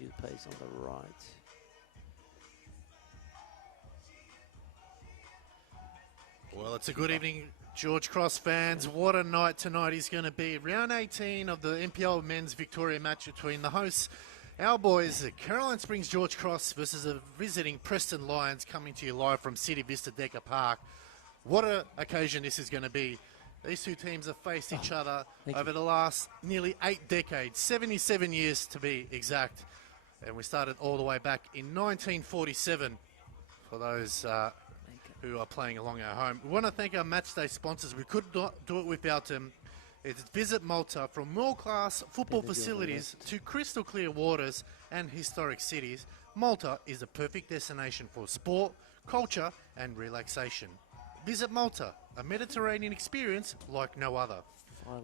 usually plays on the right. Well, it's a good evening, George Cross fans. What a night tonight is going to be. Round 18 of the NPL Men's Victoria match between the hosts, our boys, Caroline Springs George Cross versus the visiting Preston Lions, coming to you live from City Vista Decker Park. What an occasion this is going to be. These two teams have faced each other over the last nearly 8 decades, 77 years to be exact. And we started all the way back in 1947 for those who are playing along at home. We want to thank our matchday sponsors. We could not do it without them. It's Visit Malta. From world-class football facilities to crystal clear waters and historic cities, Malta is a perfect destination for sport, culture and relaxation. Visit Malta, a Mediterranean experience like no other.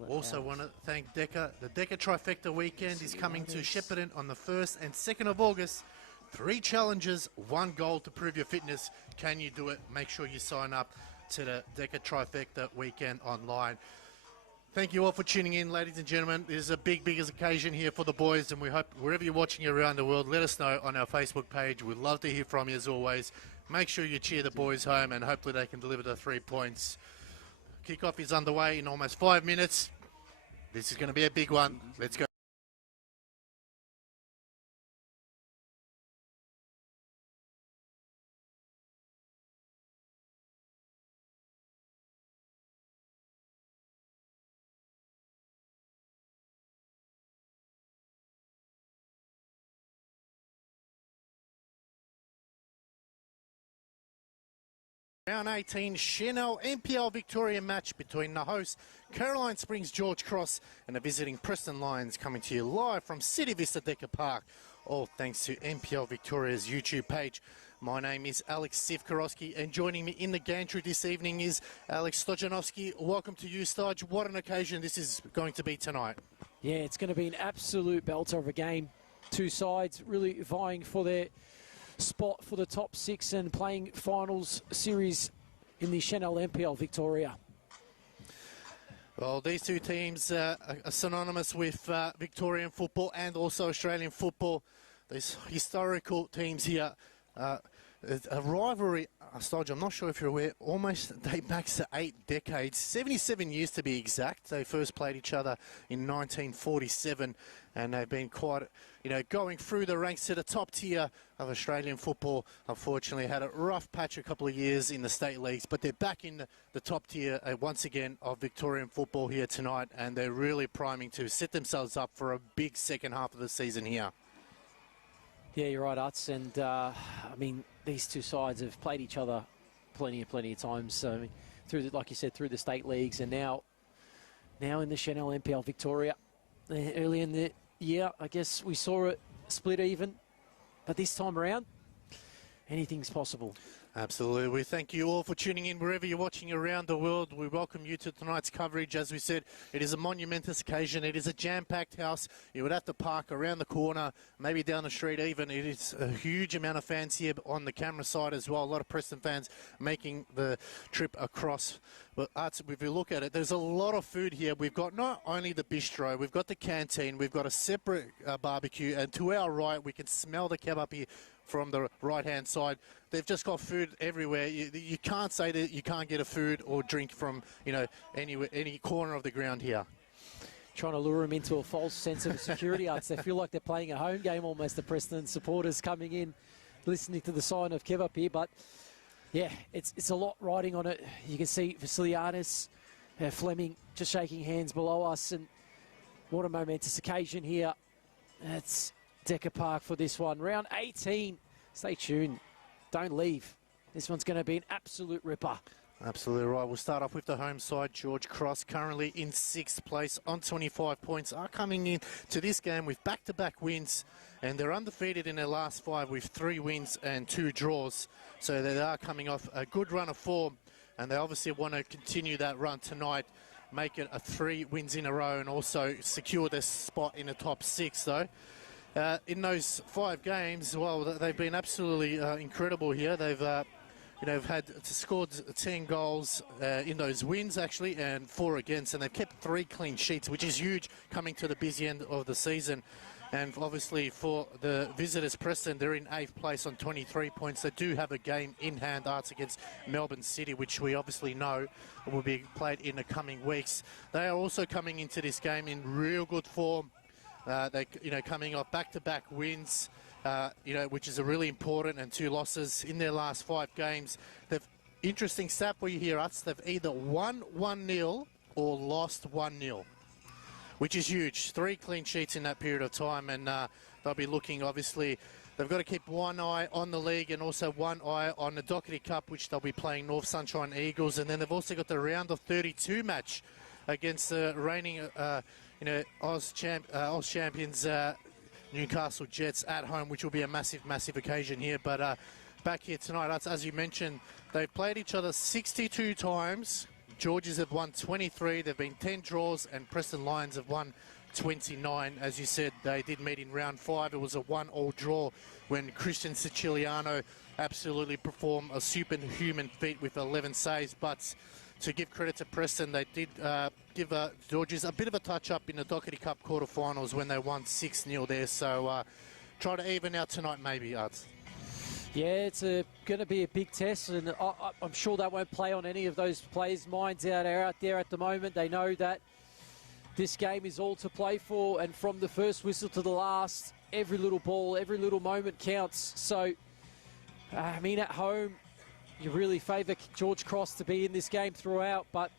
Also want to thank Decker. The Decker Trifecta weekend is coming to Shepparton on the 1st and 2nd of August. 3 challenges, 1 goal to prove your fitness. Can you do it? Make sure you sign up to the Decker Trifecta weekend online. Thank you all for tuning in, ladies and gentlemen. This is a big occasion here for the boys, and we hope wherever you're watching around the world, let us know on our Facebook page. We'd love to hear from you as always. Make sure you cheer the boys home, and hopefully they can deliver the 3 points. Kickoff is underway in almost 5 minutes. This is going to be a big one. Let's go. Round 18 Chanel NPL Victoria match between the host Caroline Springs George Cross and the visiting Preston Lions, coming to you live from City Vista Decker Park, all thanks to NPL Victoria's YouTube page. My name is Alex Sivkarowski, and joining me in the gantry this evening is Alex Stojanovski. Welcome to you, Stodge. What an occasion this is going to be tonight. Yeah, it's going to be an absolute belter of a game. 2 sides really vying for their spot for the top 6 and playing finals series in the Chanel NPL Victoria. Well, these 2 teams are synonymous with Victorian football and also Australian football. These historical teams here, a rivalry, Stodge, I'm not sure if you're aware, almost date back to 8 decades, 77 years to be exact. They first played each other in 1947, and they've been quite, going through the ranks to the top tier of Australian football. Unfortunately, had a rough patch a couple of years in the state leagues, but they're back in the top tier once again of Victorian football here tonight, and they're really priming to set themselves up for a big second half of the season here. Yeah, you're right, Utz, and I mean, these 2 sides have played each other plenty of times. I mean, through like you said, through the state leagues, and now in the Chanel NPL Victoria. Early in the year, I guess we saw it split even, but this time around, anything's possible. Absolutely. We thank you all for tuning in wherever you're watching around the world. We welcome you to tonight's coverage. As we said, it is a monumentous occasion. It is a jam-packed house. You would have to park around the corner, maybe down the street even. It is a huge amount of fans here on the camera side as well. A lot of Preston fans making the trip across. But if you look at it, there's a lot of food here. We've got not only the bistro, we've got the canteen, we've got a separate barbecue, and to our right, we can smell the kebab here from the right-hand side. They've just got food everywhere. You can't say that you can't get a food or drink from, any corner of the ground here. Trying to lure them into a false sense of security, Arts. They feel like they're playing a home game almost, the Preston supporters coming in, listening to the sign of kebab here. But, yeah, it's a lot riding on it. You can see Vasiliadis, Fleming just shaking hands below us. And what a momentous occasion here. It's Decker Park for this one. Round 18. Stay tuned. Don't leave. This one's going to be an absolute ripper. Absolutely right. We'll start off with the home side. George Cross, currently in 6th place on 25 points, are coming in to this game with back-to-back wins, and they're undefeated in their last 5 with 3 wins and 2 draws. So they are coming off a good run of form, and they obviously want to continue that run tonight, make it a 3 wins in a row, and also secure their spot in the top 6, though. In those 5 games, well, they've been absolutely incredible here. They've had scored 10 goals in those wins, actually, and 4 against, and they've kept 3 clean sheets, which is huge coming to the busy end of the season. And obviously for the visitors, Preston, they're in 8th place on 23 points. They do have a game in hand, Arts, against Melbourne City, which we obviously know will be played in the coming weeks. They are also coming into this game in real good form. They, coming off back-to-back wins, which is a really important, and 2 losses in their last 5 games. Interesting stat for you here, Arts. They've either won 1-0 or lost 1-0. Which is huge. 3 clean sheets in that period of time, and they'll be looking, obviously, they've got to keep one eye on the league and also one eye on the Doherty Cup, which they'll be playing North Sunshine Eagles, and then they've also got the round of 32 match against the reigning, Oz champions Newcastle Jets at home, which will be a massive, massive occasion here. But back here tonight, as you mentioned, they've played each other 62 times. Georges have won 23. There have been 10 draws, and Preston Lions have won 29. As you said, they did meet in round 5. It was a 1-1 draw when Christian Siciliano absolutely performed a superhuman feat with 11 saves. But to give credit to Preston, they did give Georges a bit of a touch-up in the Doherty Cup quarterfinals when they won 6-0 there. So try to even out tonight, maybe, Arts. Yeah, it's going to be a big test, and I'm sure that won't play on any of those players' minds out there at the moment. They know that this game is all to play for, and from the first whistle to the last, every little ball, every little moment counts. So, at home, you really favour George Cross to be in this game throughout, but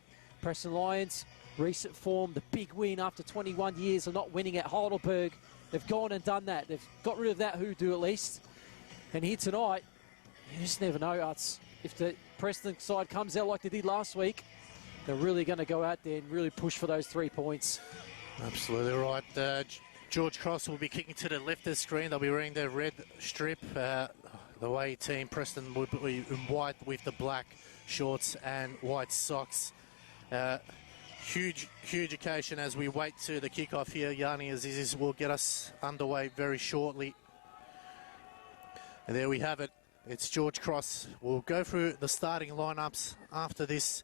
Preston Lions, recent form, the big win after 21 years of not winning at Heidelberg, they've gone and done that. They've got rid of that hoodoo at least. And here tonight, you just never know, Arts. If the Preston side comes out like they did last week, they're really going to go out there and really push for those 3 points. Absolutely right. George Cross will be kicking to the left of the screen. They'll be wearing their red strip. The away team, Preston, will be in white with the black shorts and white socks. Huge occasion as we wait to the kickoff here. Yanni Aziz will get us underway very shortly. And there we have it. It's George Cross. We'll go through the starting lineups after this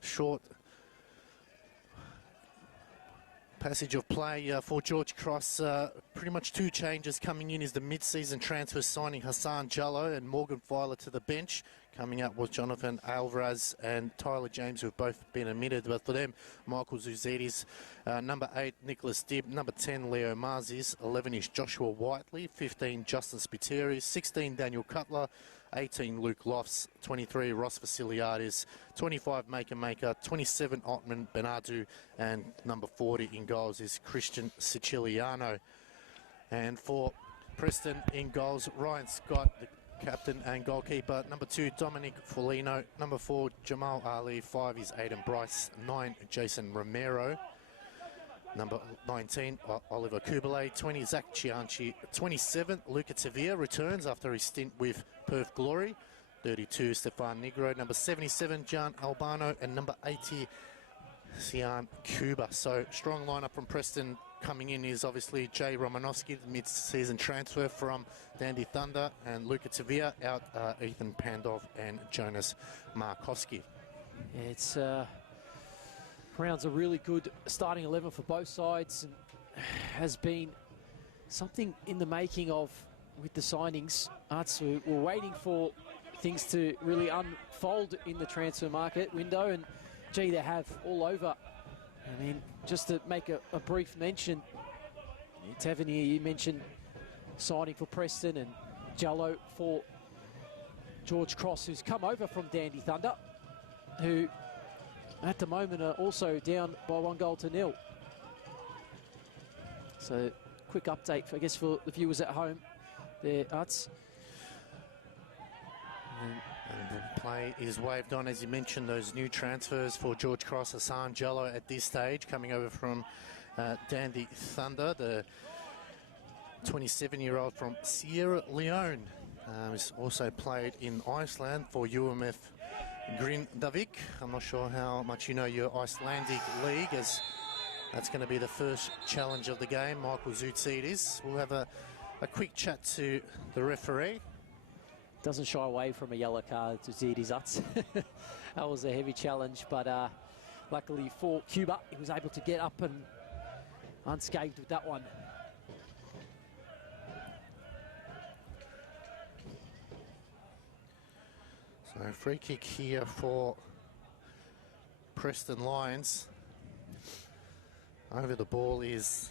short passage of play for George Cross. Pretty much 2 changes coming in is the mid-season transfer signing Hassan Jallo and Morgan Filer to the bench. Coming up was Jonathan Alvarez and Tyler James, who have both been admitted. But for them, Michael Zuzidis, number 8, Nicholas Dibb, number 10, Leo Marzis, 11 is Joshua Whiteley, 15, Justin Spiteri, 16, Daniel Cutler, 18, Luke Lofts, 23, Ross Vasiliadis, 25, Maker, 27, Ottman Benadu, and number 40 in goals is Christian Siciliano. And for Preston in goals, Ryan Scott, the captain and goalkeeper. Number 2, Dominic Foligno. Number 4, Jamal Ali. 5 is Aidan Bryce. 9, Jason Romero. Number 19, Oliver Kubalay. 20, Zach Cianci. 27, Luca Tavia returns after his stint with Perth Glory. 32, Stefan Negro. Number 77, Gian Albano. And number 80, Sian Cuba. So strong lineup from Preston. Coming in is obviously Jay Romanowski, the mid-season transfer from Dandy Thunder, and Luca Tavia out, Ethan Pandov and Jonas Markowski. Yeah, it's rounds a really good starting 11 for both sides, and has been something in the making of with the signings. We're waiting for things to really unfold in the transfer market window, and gee, they have all over. I mean, just to make a brief mention, Tavernier, you mentioned signing for Preston, and Jallo for George Cross, who's come over from Dandy Thunder, who at the moment are also down by 1-0. So, quick update, I guess, for the viewers at home there, Arts. And the play is waved on, as you mentioned, those new transfers for George Cross. Hassan Jallo at this stage, coming over from Dandy Thunder, the 27-year-old from Sierra Leone. He's also played in Iceland for UMF Grindavik. I'm not sure how much you know your Icelandic league, as that's going to be the first challenge of the game. Michael Zoutsidis. We'll have a quick chat to the referee. Doesn't shy away from a yellow card to Zidis Utz. That was a heavy challenge, but luckily for Cuba, he was able to get up and unscathed with that one. So free kick here for Preston Lions. Over the ball is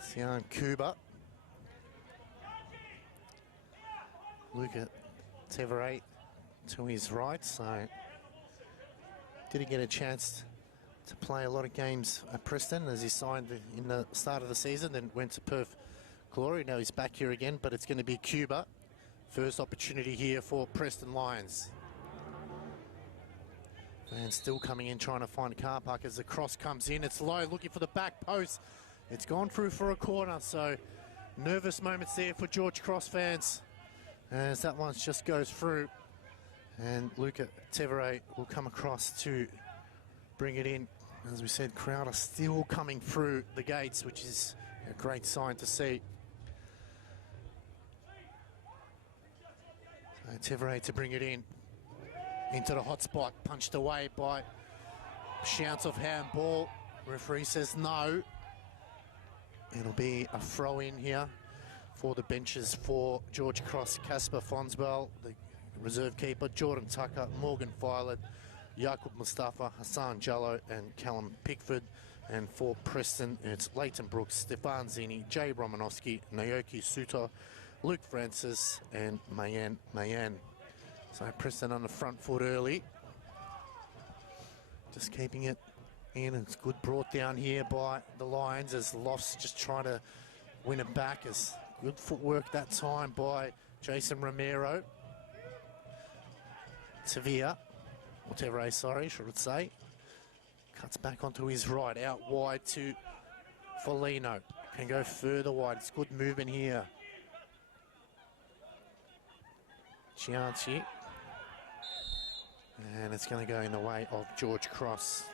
Sian Kuba. Luca Tevere to his right, so didn't get a chance to play a lot of games at Preston as he signed in the start of the season, then went to Perth Glory. Now he's back here again, but it's going to be Cuba. First opportunity here for Preston Lions. And still coming in, trying to find a car park as the cross comes in. It's low, looking for the back post. It's gone through for a corner, so nervous moments there for George Cross fans as that one just goes through. And Luca Tevere will come across to bring it in. As we said, crowd are still coming through the gates, which is a great sign to see. So Tevere to bring it in. Into the hot spot, punched away by shouts of handball. Referee says no. It'll be a throw in here for the benches for George Cross, Casper Fonswell, the reserve keeper, Jordan Tucker, Morgan Filet, Jakub Mustafa, Hassan Jallo and Callum Pickford. And for Preston, it's Leighton Brooks, Stefan Zini, Jay Romanowski, Naoki Suter, Luke Francis and Mayan. So Preston on the front foot early. Just keeping it in. It's good brought down here by the Lions as Lofts just trying to win it back. As good footwork that time by Jason Romero. Tevere, or Tevere, sorry, should I say. Cuts back onto his right, out wide to Foligno. Can go further wide. It's good movement here. Chianci. And it's going to go in the way of George Cross.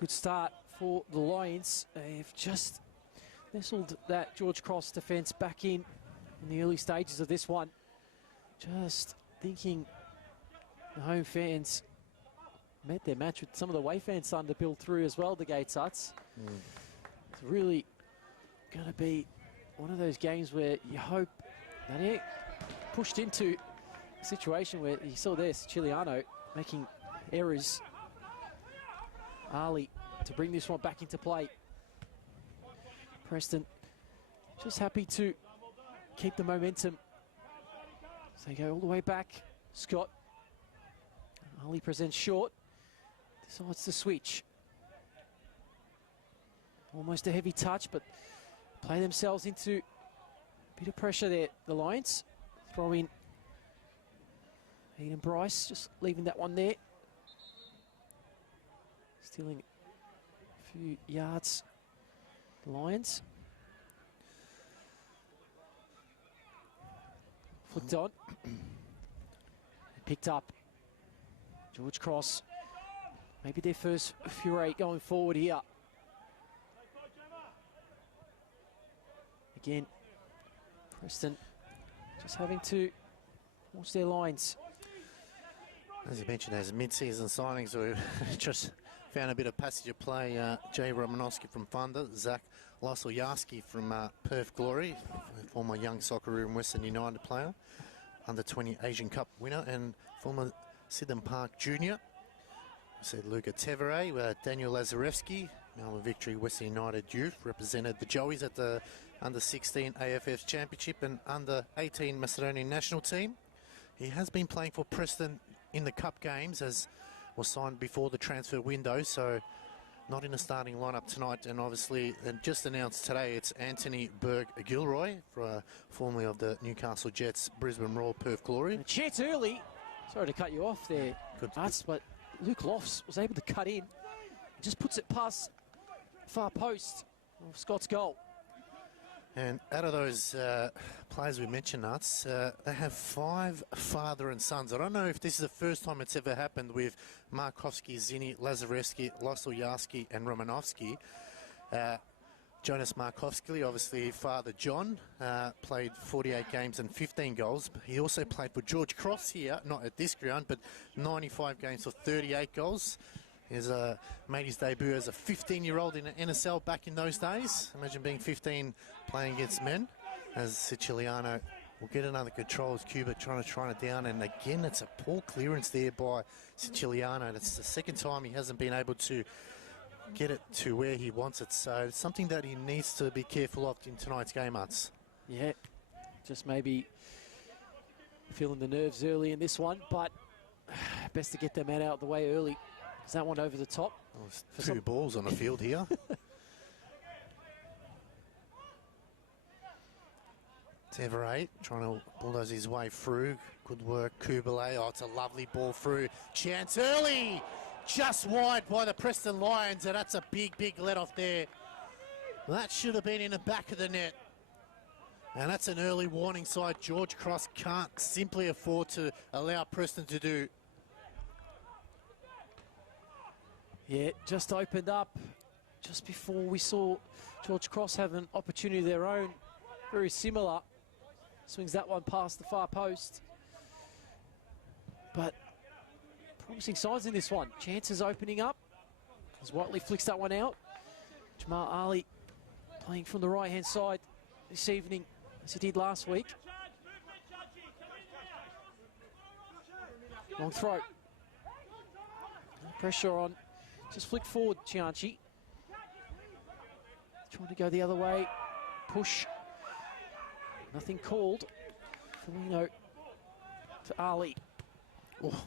Good start for the Lions. They've just nestled that George Cross defence back in the early stages of this one. Just thinking the home fans met their match with some of the away fans starting to build through as well, the Gates Huts. It's really going to be one of those games where you hope that it pushed into a situation where you saw there Siciliano making errors. Ali to bring this one back into play. Preston just happy to keep the momentum. So they go all the way back. Scott. Ali presents short. Decides to switch. Almost a heavy touch, but play themselves into a bit of pressure there, the Lions. Throw in Hayden Bryce, just leaving that one there. Stealing a few yards, the Lions. Flicked on. Picked up. George Cross. Maybe their first fury going forward here. Again, Preston just having to watch their lines. As you mentioned, as mid-season signings, we've just found a bit of passage of play. Jay Romanowski from Thunder, Zach Lasoyarski from Perth Glory, former young Socceroo and Western United player, under-20 Asian Cup winner, and former Sydenham Park junior. We said Luca Tevere, Daniel Lazarevski, Melbourne Victory Western United youth, represented the Joeys at the under-16 AFF Championship and under-18 Macedonian national team. He has been playing for Preston in the Cup games, as was signed before the transfer window, so not in the starting lineup tonight. And obviously, and just announced today, it's Anthony Berg-Gilroy, formerly of the Newcastle Jets, Brisbane Roar, Perth Glory. Jets early. Sorry to cut you off there, Arts, but Luke Lofts was able to cut in. Just puts it past far post of Scott's goal. And out of those players we mentioned, Nuts, they have 5 father and sons. I don't know if this is the first time it's ever happened with Markovsky, Zini, Lazarevski, Losoyarski and Romanovsky. Jonas Markovsky, obviously father John, played 48 games and 15 goals. He also played for George Cross here, not at this ground, but 95 games for 38 goals. He's made his debut as a 15-year-old in the NSL back in those days. Imagine being 15 playing against men, as Siciliano will get another control as Cuba trying it down. And again, it's a poor clearance there by Siciliano. That's the second time he hasn't been able to get it to where he wants it. So it's something that he needs to be careful of in tonight's game, Arts. Yeah, just maybe feeling the nerves early in this one, but best to get that man out of the way early. Is that one over the top? Oh, there's two balls on the field here. Teveray trying to bulldoze his way through. Good work, Kubalay. Oh, it's a lovely ball through. Chance early. Just wide by the Preston Lions, and that's a big, big let-off there. That should have been in the back of the net. And that's an early warning side. George Cross can't simply afford to allow Preston to do. Yeah, just opened up just before we saw George Cross have an opportunity of their own. Very similar. Swings that one past the far post. But promising signs in this one. Chances opening up as Whiteley flicks that one out. Jamal Ali playing from the right-hand side this evening as he did last week. Long throw. No pressure on. Just flick forward, Cianci. Trying to go the other way. Push. Nothing called. Firmino to Ali. Oh,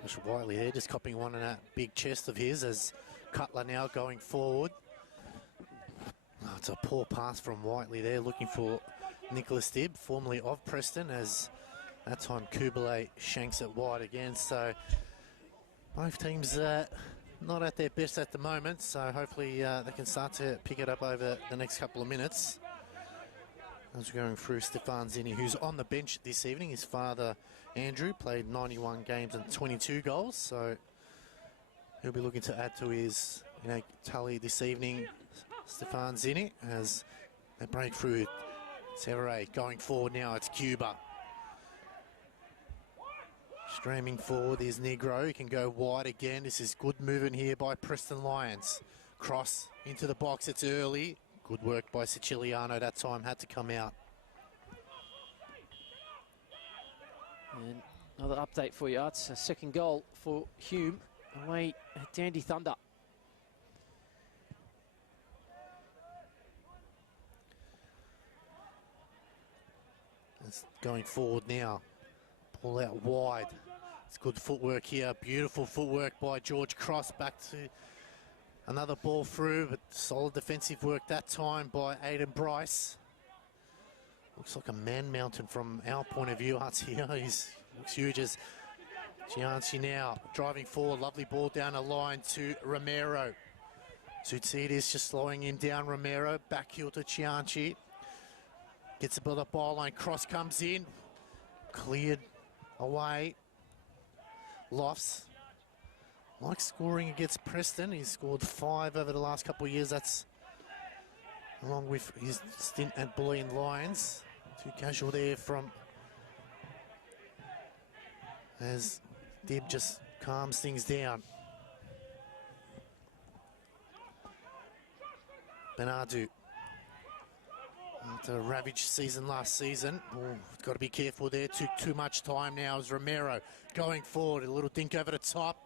Josh Whiteley there, just copying one in that big chest of his as Cutler now going forward. Oh, it's a poor pass from Whiteley there, looking for Nicholas Dibb, formerly of Preston, as that time Kubalay shanks it wide again. So both teams not at their best at the moment, so hopefully they can start to pick it up over the next couple of minutes. As we're going through Stefan Zinni, who's on the bench this evening. His father, Andrew, played 91 games and 22 goals, so he'll be looking to add to his tally this evening. Stefan Zinni as they break through. Teveray going forward now, it's Cuba. Streaming forward is Negro, he can go wide again. This is good movement here by Preston Lions. Cross into the box, it's early. Good work by Siciliano, that time had to come out. And another update for you, Arts. A second goal for Hume away at Dandy Thunder. It's going forward now. Pull out wide. It's good footwork here. Beautiful footwork by George Cross. Back to another ball through, but solid defensive work that time by Aiden Bryce. Looks like a man mountain from our point of view. Arts here. He looks huge as Cianci now driving forward. Lovely ball down the line to Romero. Tsoutsidis just slowing him down. Romero back heel to Cianci. Gets above the byline. Cross comes in. Cleared away. Lofts. Like scoring against Preston. He's scored 5 over the last couple of years. That's along with his stint at Bulleen Lions. Too casual there from as Dibb just calms things down. Bernardo. After a ravaged season last season. Oh, got to be careful there. Took too much time now as Romero going forward. A little dink over the top.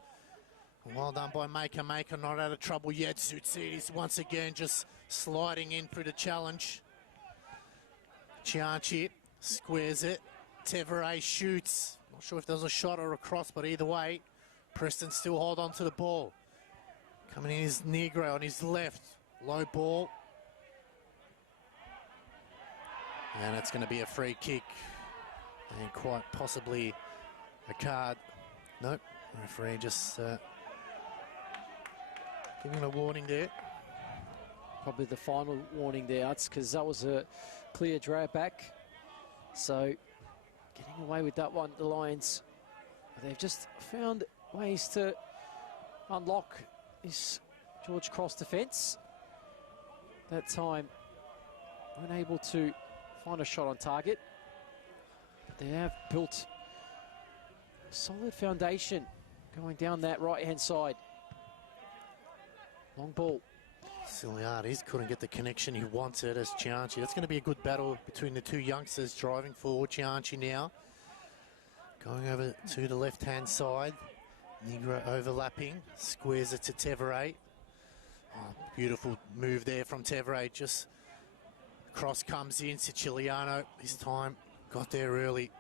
Well done by Maker. Maker not out of trouble yet. Tsoutsidis once again just sliding in through the challenge. Cianci squares it. Teveray shoots. Not sure if there was a shot or a cross, but either way, Preston still hold on to the ball. Coming in is Negro on his left. Low ball. And it's going to be a free kick. And quite possibly a card. Nope. Referee just giving a warning there. Probably the final warning there, Arts, because that was a clear drag back. So getting away with that one, the Lions. They've just found ways to unlock this George Cross defence. That time, unable to find a shot on target. They have built a solid foundation going down that right-hand side. Long ball. Siliades couldn't get the connection he wanted as Cianci. That's going to be a good battle between the two youngsters driving forward. Cianci now going over to the left-hand side. Negro overlapping, squares it to Tevere. Oh, beautiful move there from Tevere. Just cross comes in. Siciliano this time got there early.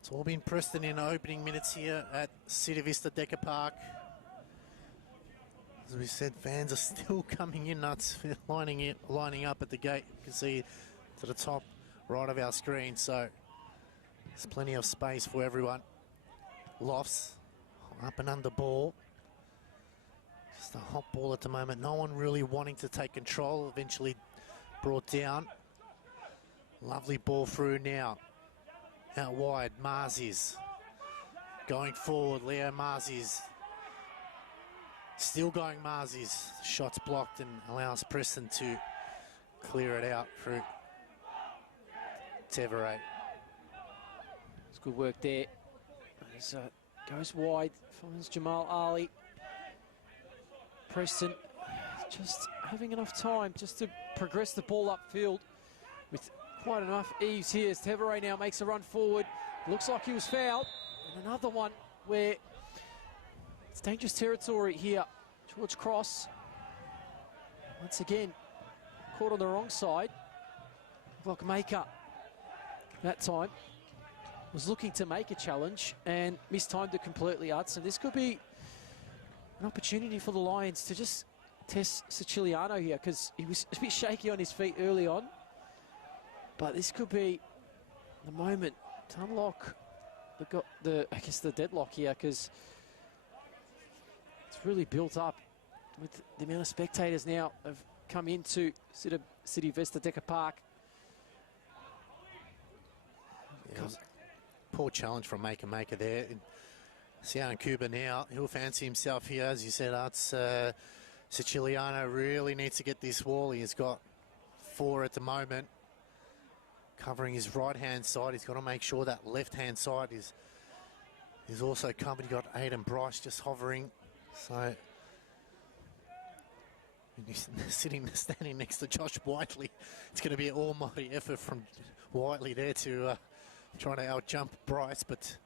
It's all been Preston in the opening minutes here at City Vista Decker Park. As we said, fans are still coming in nuts, lining up at the gate. You can see to the top right of our screen, so there's plenty of space for everyone. Lofts, up and under ball. Just a hot ball at the moment. No one really wanting to take control. Eventually brought down. Lovely ball through now. Out wide, Marzis. Going forward, Leo Marzis. Still going Marzis. Shots blocked and allows Preston to clear it out through Tevere. It's good work there. Goes wide, finds Jamal Ali. Preston just having enough time just to progress the ball upfield with quite enough ease here as Tevere now makes a run forward. Looks like he was fouled. And another one where it's dangerous territory here. George Cross, once again, caught on the wrong side. Vokmaker, that time, was looking to make a challenge and mistimed it completely out. So this could be an opportunity for the Lions to just test Siciliano here, because he was a bit shaky on his feet early on. But this could be the moment to unlock the deadlock here, because it's really built up with the amount of spectators now have come into City Vista Decker Park. Yeah, poor challenge from Maker there. Sian Cuba now, he'll fancy himself here, as you said, Arts. Siciliano really needs to get this wall. He has got 4 at the moment. Covering his right-hand side, he's got to make sure that left-hand side is also covered. You've got Aiden Bryce just hovering. So, he's standing next to Josh Whiteley. It's going to be an almighty effort from Whiteley there to try to out-jump Bryce, but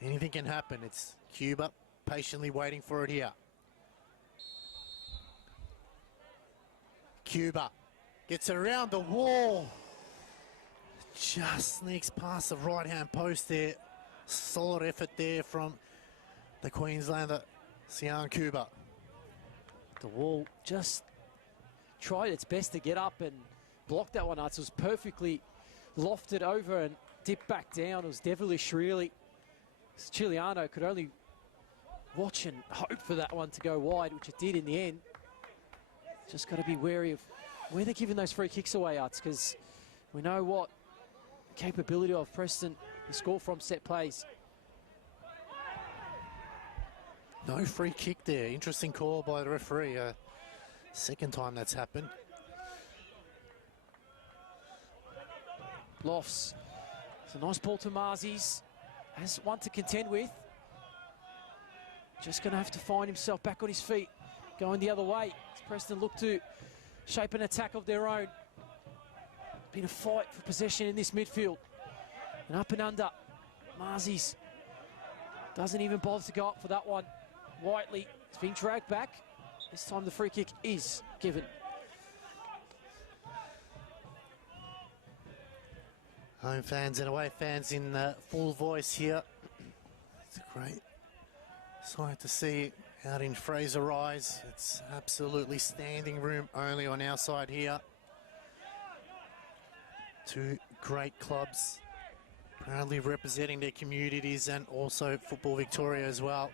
anything can happen. It's Cuba patiently waiting for it here. Cuba gets around the wall. Just sneaks past the right-hand post there. Solid effort there from the Queenslander, Sian Cuba. The wall just tried its best to get up and block that one out. So it was perfectly lofted over and dipped back down. It was devilish, really. Siciliano could only watch and hope for that one to go wide, which it did in the end. Just got to be wary of where they're giving those free kicks away, Arts, because we know what capability of Preston to score from set plays. No free kick there. Interesting call by the referee. Second time that's happened. Lofts. It's a nice ball to Marzis. Has one to contend with. Just going to have to find himself back on his feet, going the other way. As Preston look to shape an attack of their own. Been a fight for possession in this midfield. And up and under. Marzis doesn't even bother to go up for that one. Whiteley has been dragged back. This time the free kick is given. Home fans and away fans in full voice here. It's a great sight to see out in Fraser Rise. It's absolutely standing room only on our side here. Two great clubs, proudly representing their communities and also Football Victoria as well.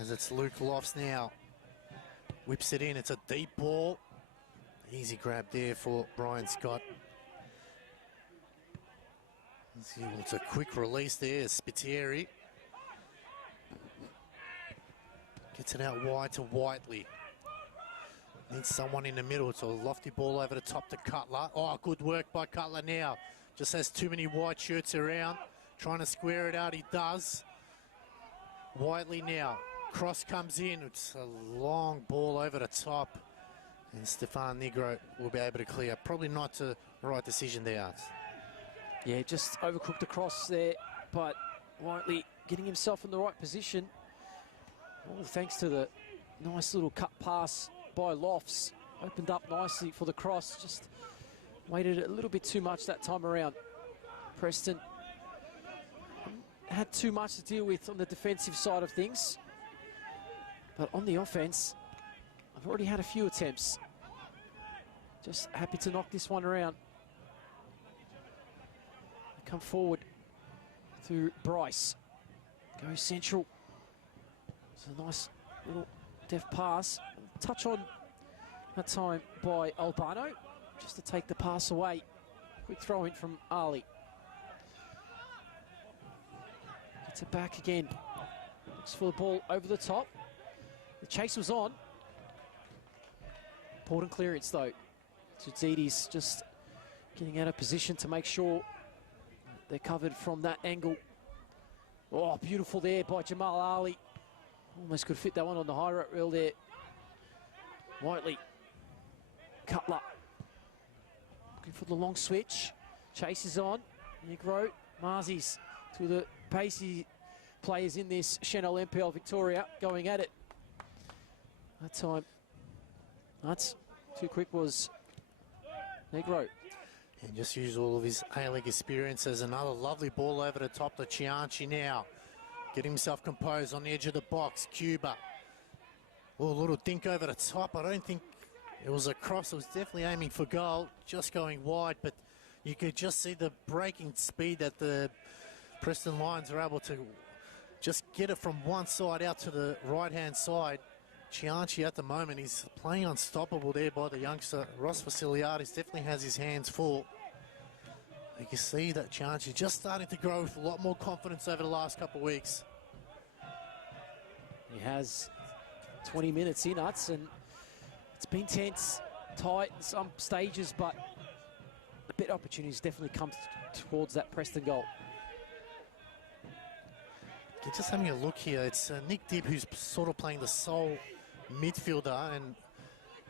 As it's Luke Lofts now. Whips it in, it's a deep ball. Easy grab there for Brian Scott. It's a quick release there, Spiteri. Gets it out wide to Whiteley. Needs someone in the middle. It's a lofty ball over the top to Cutler. Oh, good work by Cutler now. Just has too many white shirts around. Trying to square it out, he does. Whiteley now. Cross comes in. It's a long ball over the top. And Stefan Negro will be able to clear. Probably not the right decision there. Yeah, just overcooked the cross there, but Whiteley getting himself in the right position. All thanks to the nice little cut pass by Lofts. Opened up nicely for the cross. Just waited a little bit too much that time around. Preston had too much to deal with on the defensive side of things. But on the offense, I've already had a few attempts. Just happy to knock this one around. Come forward through Bryce. Goes central. It's a nice little deft pass. Touch on that time by Albano, just to take the pass away. Quick throw in from Ali. Gets it back again. Looks for the ball over the top. The chase was on. Important clearance though. Tsutsides just getting out of position to make sure they're covered from that angle. Oh, beautiful there by Jamal Ali. Almost could fit that one on the high rope reel there. Whiteley. Cutler. Looking for the long switch. Chase is on. Negro. Marzies. Two of the pacey players in this Chanel NPL Victoria going at it. That time. That's too quick was Negro. And just use all of his A-League experience as another lovely ball over the top to Chianchi now. Get himself composed on the edge of the box. Cuba. Oh, a little dink over the top. I don't think it was a cross. It was definitely aiming for goal. Just going wide, but you could just see the breaking speed that the Preston Lions are able to just get it from one side out to the right-hand side. Chianchi at the moment, he's playing unstoppable there by the youngster. Ross Vasiliadis definitely has his hands full. You can see that Chianchi just starting to grow with a lot more confidence over the last couple of weeks. He has 20 minutes in us, and it's been tense, tight in some stages, but the better opportunities definitely come towards that Preston goal. Just having a look here, it's Nick Dibb who's sort of playing the sole midfielder, and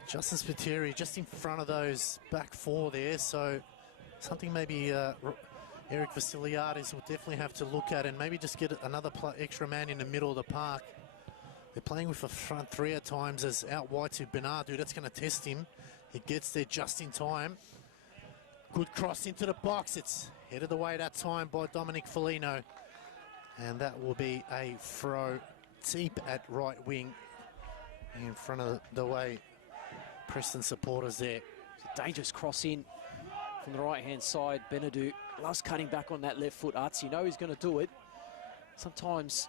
Justin Spiteri just in front of those back four there, so something maybe Eric Vasiliadis will definitely have to look at, and maybe just get another extra man in the middle of the park. They're playing with a front three at times as out wide to Bernardo. That's going to test him. He gets there just in time. Good cross into the box. It's headed away that time by Dominic Foligno. And that will be a throw deep at right wing in front of the way Preston supporters there. It's a dangerous cross in from the right-hand side. Benadou loves cutting back on that left foot. Arts, you know he's going to do it. Sometimes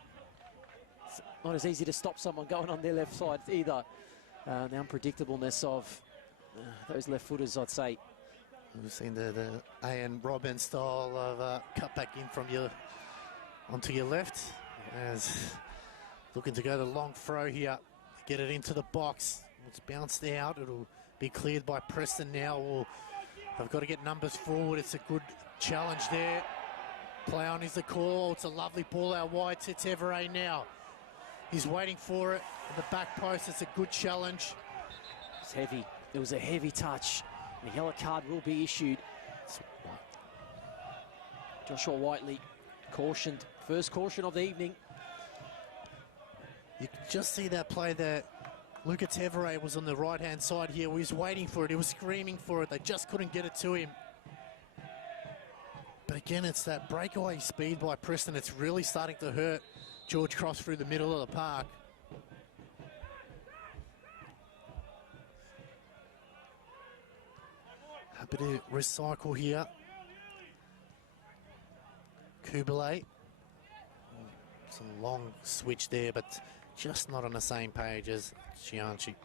it's not as easy to stop someone going on their left side either. The unpredictableness of those left footers, I'd say. We've seen the A.N. Robin style of cut back in from your onto your left, as looking to go the long throw here, get it into the box. It's bounced out. It'll be cleared by Preston now. They've got to get numbers forward. It's a good challenge there. Play on is the call. It's a lovely ball out wide to Tevere now. He's waiting for it at the back post. It's a good challenge. It's heavy. It was a heavy touch. The yellow card will be issued. Joshua Whiteley cautioned. First caution of the evening. You can just see that play there. Luca Tevere was on the right-hand side here. He was waiting for it. He was screaming for it. They just couldn't get it to him. But again, it's that breakaway speed by Preston. It's really starting to hurt George Cross through the middle of the park. Happy to recycle here. Kubalay. It's a long switch there, but just not on the same page as Chianchi.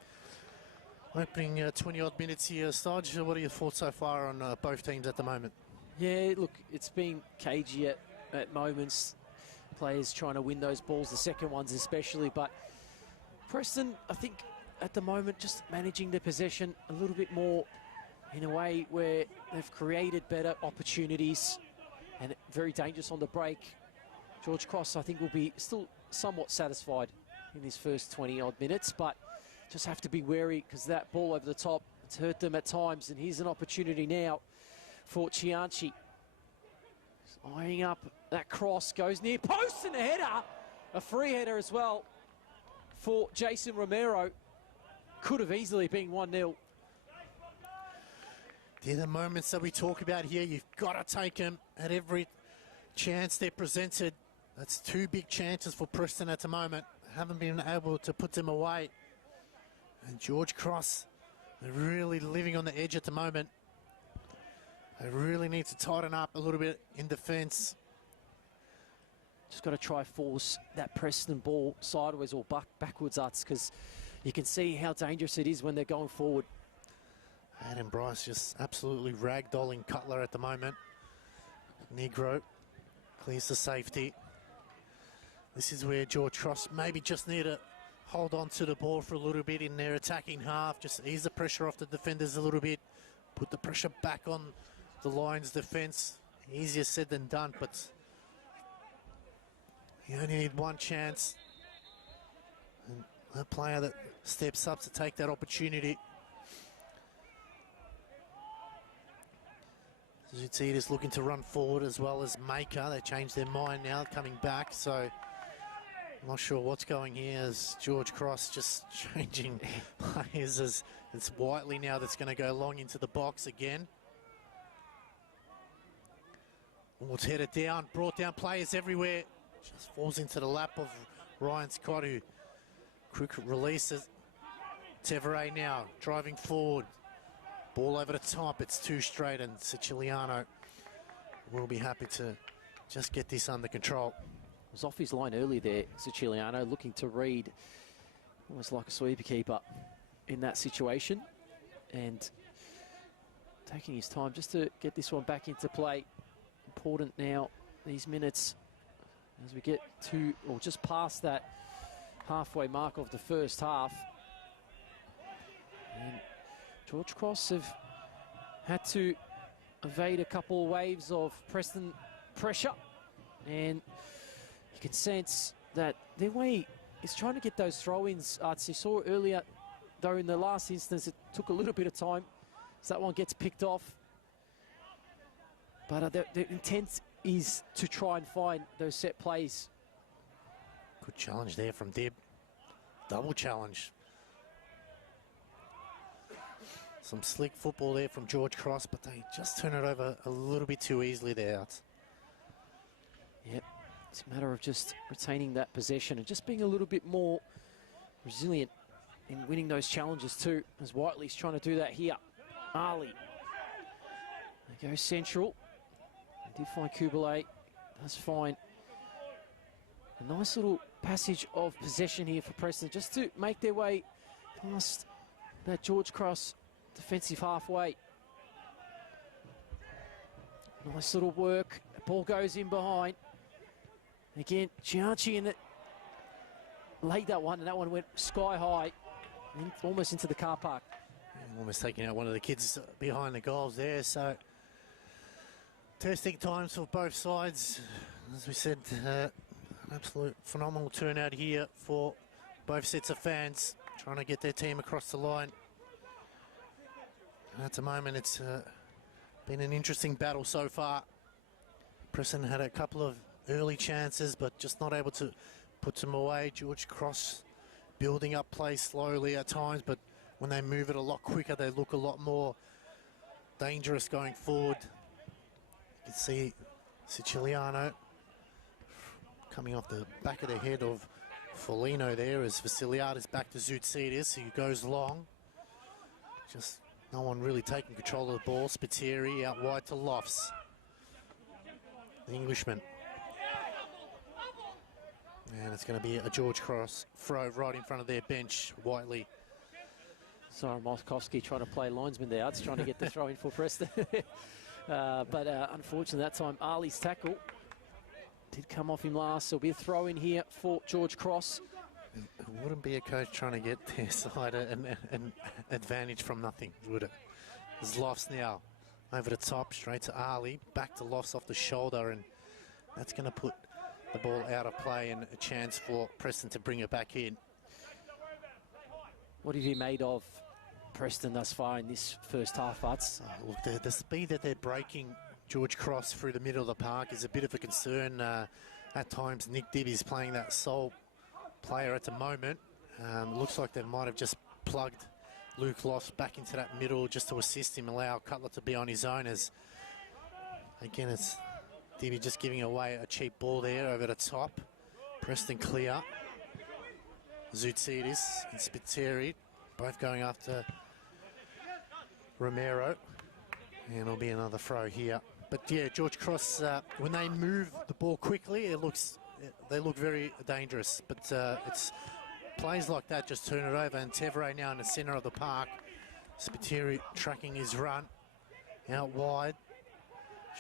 Opening 20-odd minutes here. Staj, what are your thoughts so far on both teams at the moment? Yeah, look, it's been cagey at moments. Players trying to win those balls, the second ones especially. But Preston, I think, at the moment, just managing the possession a little bit more in a way where they've created better opportunities and very dangerous on the break. George Cross, I think, will be still somewhat satisfied in his first 20-odd minutes, but just have to be wary because that ball over the top, it's hurt them at times. And here's an opportunity now for Chianchi. Eyeing up that cross, goes near post and a header. A free header as well for Jason Romero. Could have easily been 1-0. They're the moments that we talk about here. You've got to take them at every chance they're presented. That's 2 big chances for Preston at the moment. Haven't been able to put them away. And George Cross, they're really living on the edge at the moment. They really need to tighten up a little bit in defence. Just got to try force that Preston ball sideways or backwards, Uts, because you can see how dangerous it is when they're going forward. Adam Bryce just absolutely ragdolling Cutler at the moment. Negro clears the safety. This is where George Cross maybe just need to hold on to the ball for a little bit in their attacking half. Just ease the pressure off the defenders a little bit. Put the pressure back on the Lions' defence. Easier said than done, but you only need one chance. And a player that steps up to take that opportunity. Zutitas looking to run forward as well as Maker. They changed their mind now, coming back. So I'm not sure what's going here as George Cross just changing players as it's Whiteley now that's going to go long into the box again. Let's head it down, brought down players everywhere. Just falls into the lap of Ryan Scott, who quick releases. Tevere now driving forward. Ball over the top, it's too straight, and Siciliano will be happy to just get this under control. Was off his line early there, Siciliano, looking to read almost like a sweeper keeper in that situation. And taking his time just to get this one back into play. Important now, these minutes, as we get to, or just past that halfway mark of the first half. And George Cross have had to evade a couple of waves of Preston pressure. And you can sense that their way is trying to get those throw-ins. You saw earlier, though in the last instance, it took a little bit of time. So that one gets picked off. But the intent is to try and find those set plays. Good challenge there from Dib. Double challenge. Some slick football there from George Cross, but they just turn it over a little bit too easily there. Yep, it's a matter of just retaining that possession and just being a little bit more resilient in winning those challenges too, as Whiteley's trying to do that here. Ali. They go central. They did find Kubalay. Does find a nice little passage of possession here for Preston, just to make their way past that George Cross defensive halfway. Nice little work. The ball goes in behind. Again, Gianchi in it. Laid that one, and that one went sky high, almost into the car park. Almost taking out one of the kids behind the goals there. So testing times for both sides. As we said, an absolute phenomenal turnout here for both sets of fans, trying to get their team across the line. At the moment, it's been an interesting battle so far. Preston had a couple of early chances, but just not able to put them away. George Cross building up play slowly at times, but when they move it a lot quicker, they look a lot more dangerous going forward. You can see Siciliano coming off the back of the head of Foligno there as Vasiliadis back to Zoutsides, who goes long. Just no one really taking control of the ball. Spiteri out wide to Lofts, the Englishman. And it's going to be a George Cross throw right in front of their bench. Whiteley. Sorry, Moskowski trying to play linesman there. It's trying to get the throw in for Preston. But unfortunately that time, Ali's tackle did come off him last. So it'll be a throw in here for George Cross. It wouldn't be a coach trying to get their side an advantage from nothing, would it? There's Lofts now over the top, straight to Ali, back to Lofts off the shoulder, and that's going to put the ball out of play and a chance for Preston to bring it back in. What have you made of Preston thus far in this first half, Butts? Look, the speed that they're breaking George Cross through the middle of the park is a bit of a concern. At times, Nick Dibby's playing that sole player at the moment. Looks like they might have just plugged Luke Lofts back into that middle just to assist him, allow Cutler to be on his own. As again, it's Dibby just giving away a cheap ball there over the top. Preston clear. Zoutsidis and Spiteri both going after Romero. And it'll be another throw here. But yeah, George Cross, when they move the ball quickly, they look very dangerous. But it's plays like that just turn it over. And Tevere now in the centre of the park. Spiteri tracking his run out wide.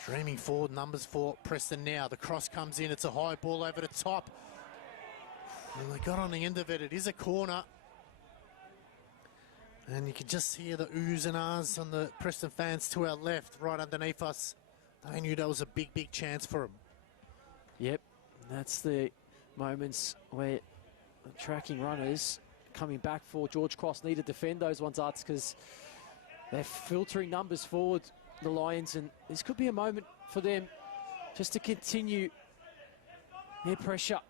Streaming forward, numbers for Preston now. The cross comes in. It's a high ball over the top. And they got on the end of it. It is a corner. And you can just hear the oohs and ahs on the Preston fans to our left, right underneath us. They knew that was a big, big chance for them. Yep, that's the moments where the tracking runners coming back for George Cross need to defend those ones, Arts, because they're filtering numbers forward, the Lions, and this could be a moment for them just to continue their pressure.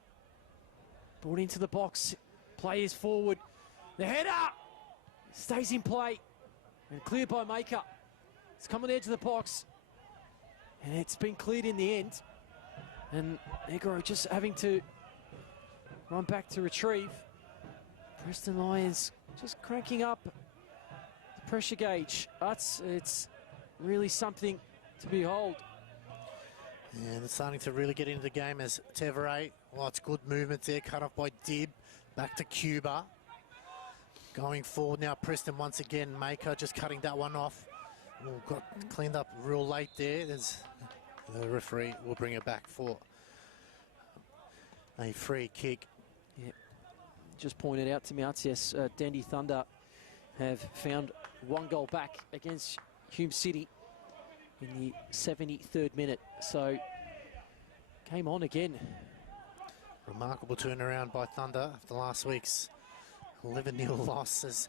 Brought into the box, players forward, the header stays in play and cleared by Maker. It's come on the edge of the box and it's been cleared in the end. And Negro just having to run back to retrieve. Preston Lions just cranking up the pressure gauge. It's really something to behold. Yeah, they're starting to really get into the game as Tevere. Well, it's good movement there, cut off by Dib. Back to Cuba. Going forward now, Preston once again. Maker just cutting that one off. Got cleaned up real late there. The referee will bring it back for a free kick. Yeah, just pointed out to me, yes, Dandy Thunder have found one goal back against Hume City in the 73rd minute. So, came on again. Remarkable turnaround by Thunder after last week's 11-0 loss. As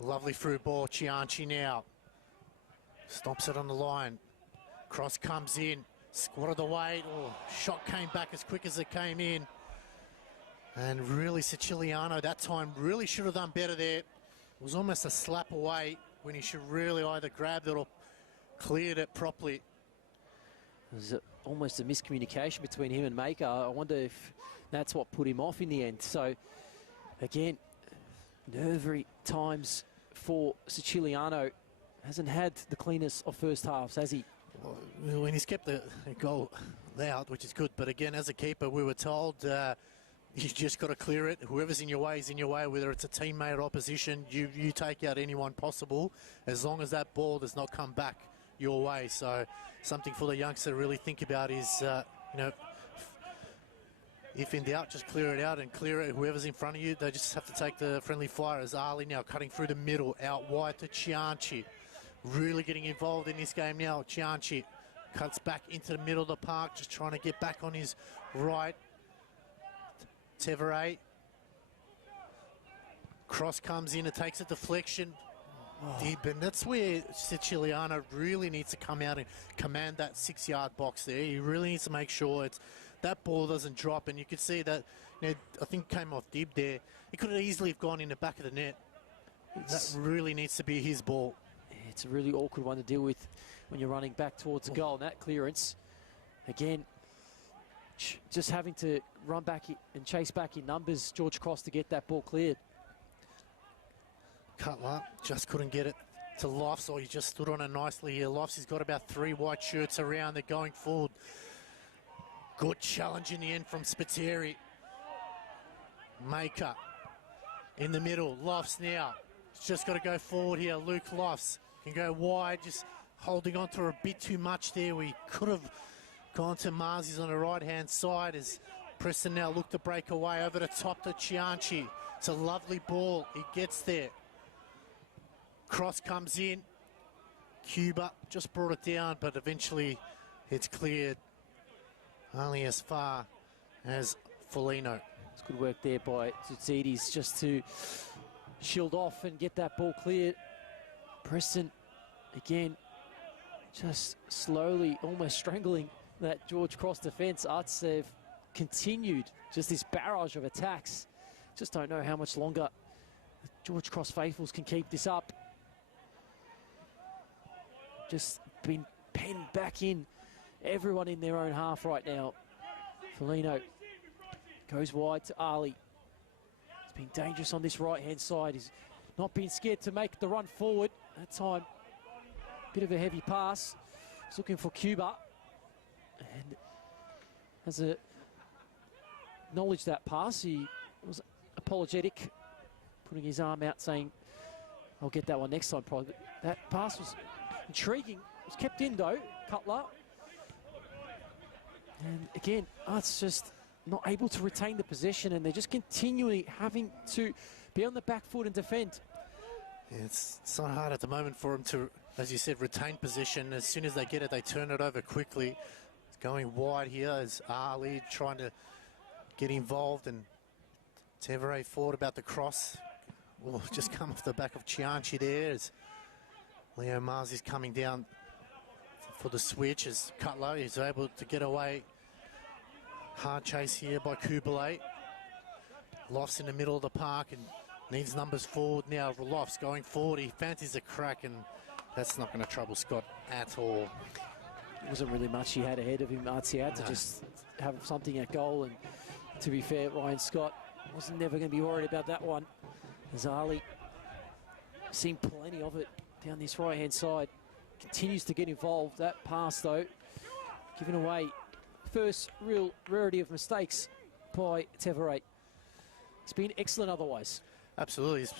lovely through ball, Chianchi now stops it on the line. Cross comes in, squatted away. Oh, shot came back as quick as it came in. And really, Siciliano that time really should have done better there. It was almost a slap away when he should really either grabbed it or cleared it properly. There's almost a miscommunication between him and Maker. I wonder if that's what put him off in the end. So, again, nervy times for Siciliano. Hasn't had the cleanest of first halves, has he? Well, when he's kept the goal out, which is good. But again, as a keeper, we were told you just got to clear it. Whoever's in your way is in your way, whether it's a teammate or opposition. You take out anyone possible, as long as that ball does not come back your way. So something for the youngster to really think about is, if in doubt, just clear it out and clear it. Whoever's in front of you, they just have to take the friendly fire. As Ali now cutting through the middle, out wide to Chianchi. Really getting involved in this game now. Chianchi cuts back into the middle of the park, just trying to get back on his right. Tevere. Cross comes in, it takes a deflection. Deep, and that's where Siciliano really needs to come out and command that 6-yard box there. He really needs to make sure that ball doesn't drop, and you could see that, I think it came off Dib there. It could have easily have gone in the back of the net. That really needs to be his ball. It's a really awkward one to deal with when you're running back towards the goal. And that clearance, again, just having to run back and chase back in numbers, George Cross, to get that ball cleared. Cutler just couldn't get it to Lofts, or he just stood on it nicely here. Lofts, he's got about 3 white shirts around. They're going forward. Good challenge in the end from Spiteri. Maker in the middle. Lofts now. He's just got to go forward here. Luke Lofts can go wide, just holding on to her a bit too much there. We could have gone to Marzi's on the right-hand side as Preston now look to break away over the top to Chianchi. It's a lovely ball. He gets there. Cross comes in. Cuba just brought it down, but eventually it's cleared only as far as Foligno. It's good work there by Zoutsidis just to shield off and get that ball cleared. Preston, again, just slowly, almost strangling that George Cross defence. Arts have continued just this barrage of attacks. Just don't know how much longer the George Cross faithfuls can keep this up. Just been penned back in. Everyone in their own half right now. Felino goes wide to Ali. He's been dangerous on this right-hand side. He's not been scared to make the run forward. That time, bit of a heavy pass. He's looking for Cuba. And has acknowledged that pass. He was apologetic, putting his arm out saying, I'll get that one next time probably. But that pass was intriguing. It was kept in though, Cutler. And again, Arts just not able to retain the possession, and they're just continually having to be on the back foot and defend. Yeah, it's so hard at the moment for them to, as you said, retain position. As soon as they get it, they turn it over quickly. It's going wide here as Ali trying to get involved, and Tevere thought about the cross. Oh, just come off the back of Chianchi there as Leo Mars is coming down for the switch as Cutler is able to get away. Hard chase here by Kubalay. Lofts in the middle of the park and needs numbers forward now. Lofts going forward. He fancies a crack, and that's not going to trouble Scott at all. It wasn't really much he had ahead of him. Arts, he had to just have something at goal, and to be fair, Ryan Scott wasn't never going to be worried about that one. As Ali seen plenty of it down this right-hand side. Continues to get involved. That pass, though, given away. First real rarity of mistakes by Tevere. It's been excellent otherwise. Absolutely. It's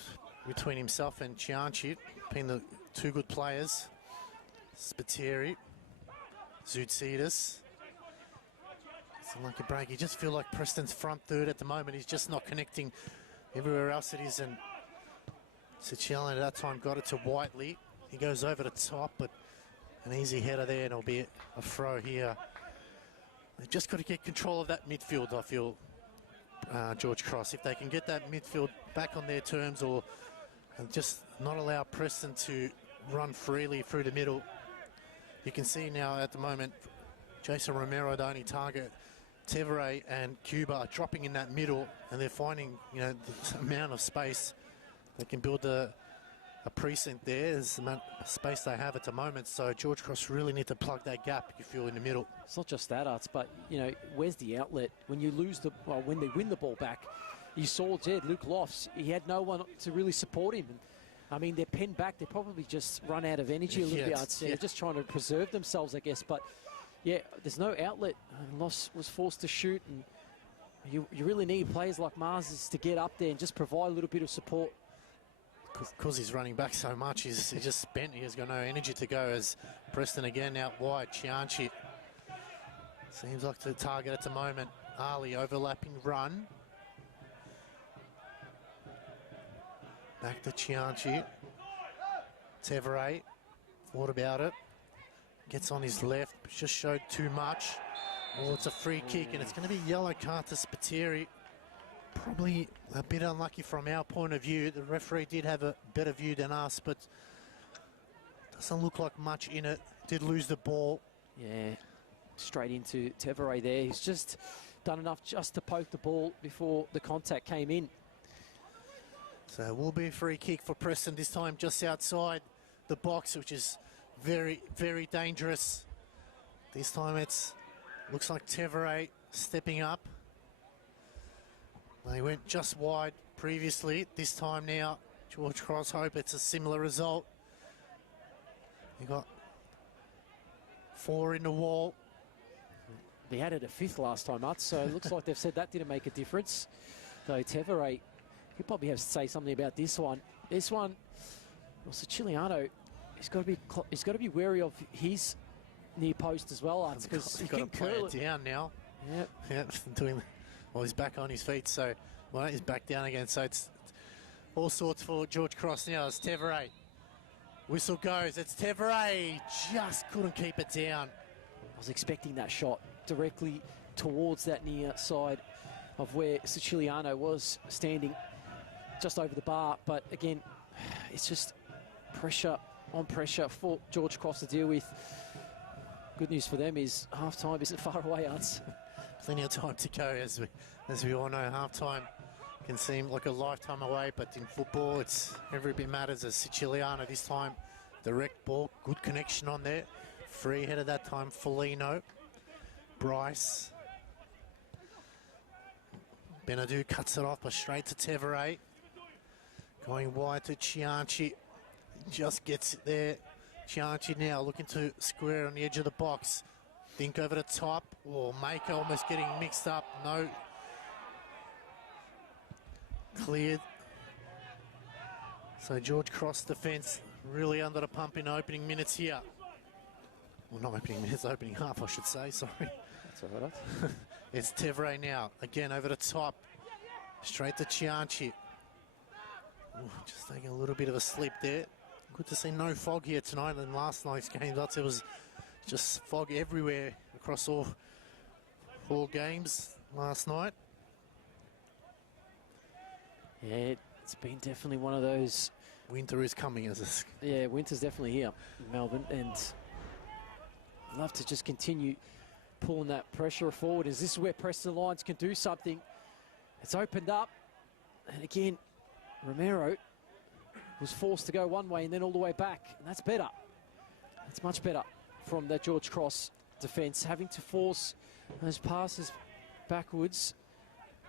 between himself and Chianchi, being the two good players. Spiteri, Zoutsidis. It's a lucky break. You just feel like Preston's front third at the moment. He's just not connecting everywhere else it is. And Sicilian at that time got it to Whiteley. He goes over the top, but an easy header there, and it'll be a throw here. They've just got to get control of that midfield, I feel, George Cross. If they can get that midfield back on their terms, or just not allow Preston to run freely through the middle. You can see now at the moment, Jason Romero, the only target. Tevere and Cuba are dropping in that middle, and they're finding, you know, the amount of space. They can build a precinct there. There's the amount of space they have at the moment, so George Cross really need to plug that gap, you feel, in the middle. It's not just that, Arts, but, you know, where's the outlet? When you lose the, well, when they win the ball back, you saw Jed, Luke Lofts, he had no one to really support him. And, I mean, they're pinned back. They probably just run out of energy a little bit, I'd say. They're just trying to preserve themselves, I guess. But, yeah, there's no outlet. Lofts was forced to shoot, and you really need players like Mars to get up there and just provide a little bit of support. Because he's running back so much, he's just spent. He's got no energy to go as Preston again out wide. Chianchi seems like the target at the moment. Ali overlapping run. Back to Chianchi. Tevere, thought about it. Gets on his left, just showed too much. Oh, it's a free kick, and it's going to be yellow card to Spiteri. Probably a bit unlucky from our point of view. The referee did have a better view than us, but doesn't look like much in it. Did lose the ball. Yeah, straight into Tevere there. He's just done enough just to poke the ball before the contact came in. So it will be a free kick for Preston, this time just outside the box, which is very, very dangerous. This time it's looks like Tevere stepping up. They went just wide previously. This time now, George Cross hope it's a similar result. You got 4 in the wall. They added a 5th last time, Utz, so it looks like they've said that didn't make a difference. Though Tevere, he probably has to say something about this one. This one, well, Siciliano, he's got to be wary of his near post as well, Utz, because he can curl it down now. Yeah, doing. Well, he's back on his feet, so well, he's back down again. So it's all sorts for George Cross now. It's Tevere. Whistle goes. It's Tevere. Just couldn't keep it down. I was expecting that shot directly towards that near side of where Siciliano was standing. just over the bar. But again, it's just pressure on pressure for George Cross to deal with. Good news for them is half-time isn't far away, Arts. Plenty of time to go, as we all know. Half-time can seem like a lifetime away, but in football, it's every bit matters. As Siciliano this time, direct ball, good connection on there. Free header that time, Foligno. Bryce. Benadou cuts it off, but straight to Tevere. Going wide to Cianci. Just gets it there. Cianci now looking to square on the edge of the box. Think over the top. Oh, Maker almost getting mixed up. No. Cleared. So George Cross defence really under the pump in opening minutes here. Well, not opening minutes, opening half, I should say. Sorry. That's all right. It's Tevere now. Again, over the top. Straight to Cianci. Ooh, just taking a little bit of a slip there. Good to see no fog here tonight. In last night's game, there was just fog everywhere across all 4 games last night. Yeah, it's been definitely one of those. Winter is coming, as this. Yeah, winter's definitely here in Melbourne, and I'd love to just continue pulling that pressure forward. As this is where Preston Lions can do something. It's opened up, and again, Romero was forced to go one way and then all the way back, and that's better. That's much better from that George Cross defence, having to force those passes backwards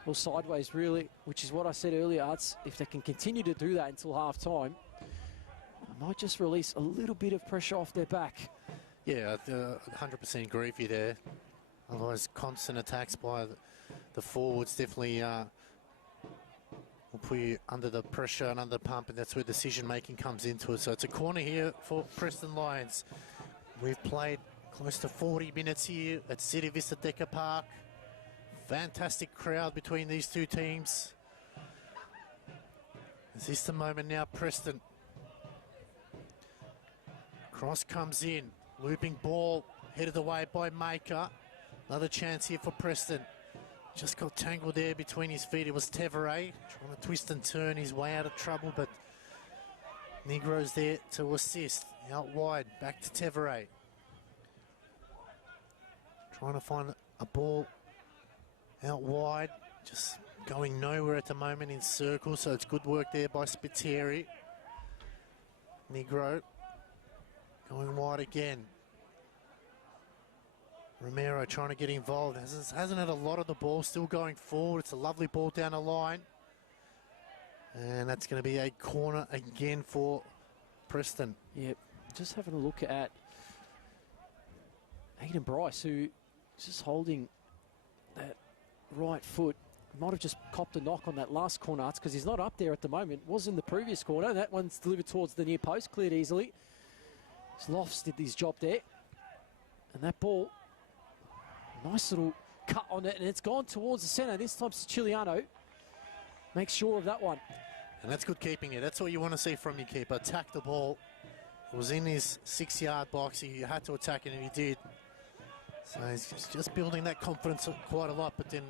or sideways, really, which is what I said earlier, Arts. If they can continue to do that until half-time, I might just release a little bit of pressure off their back. Yeah, 100% agree with you there. Otherwise, constant attacks by the forwards definitely will put you under the pressure and under the pump, and that's where decision-making comes into it. So it's a corner here for Preston Lions. We've played close to 40 minutes here at City Vista Decker Park. Fantastic crowd between these two teams. Is this the moment now? Preston. Cross comes in. Looping ball. Headed away by Maker. Another chance here for Preston. Just got tangled there between his feet. It was Tevere trying to twist and turn his way out of trouble, but Negro's there to assist. Out wide. Back to Tevere. Trying to find a ball out wide, just going nowhere at the moment in circles, so it's good work there by Spiteri. Negro going wide again. Romero trying to get involved. Hasn't had a lot of the ball, still going forward. It's a lovely ball down the line. And that's going to be a corner again for Preston. Yep, just having a look at Hayden Bryce, who is just holding that right foot. Might have just copped a knock on that last corner, because he's not up there at the moment. Was in the previous corner. That one's delivered towards the near post, cleared easily. Lofts did his job there. And that ball, nice little cut on it, and it's gone towards the centre. This time Siciliano makes sure of that one. And that's good keeping it. That's what you want to see from your keeper. Attack the ball. It was in his 6-yard box. He had to attack it, and he did. So he's just building that confidence quite a lot, but then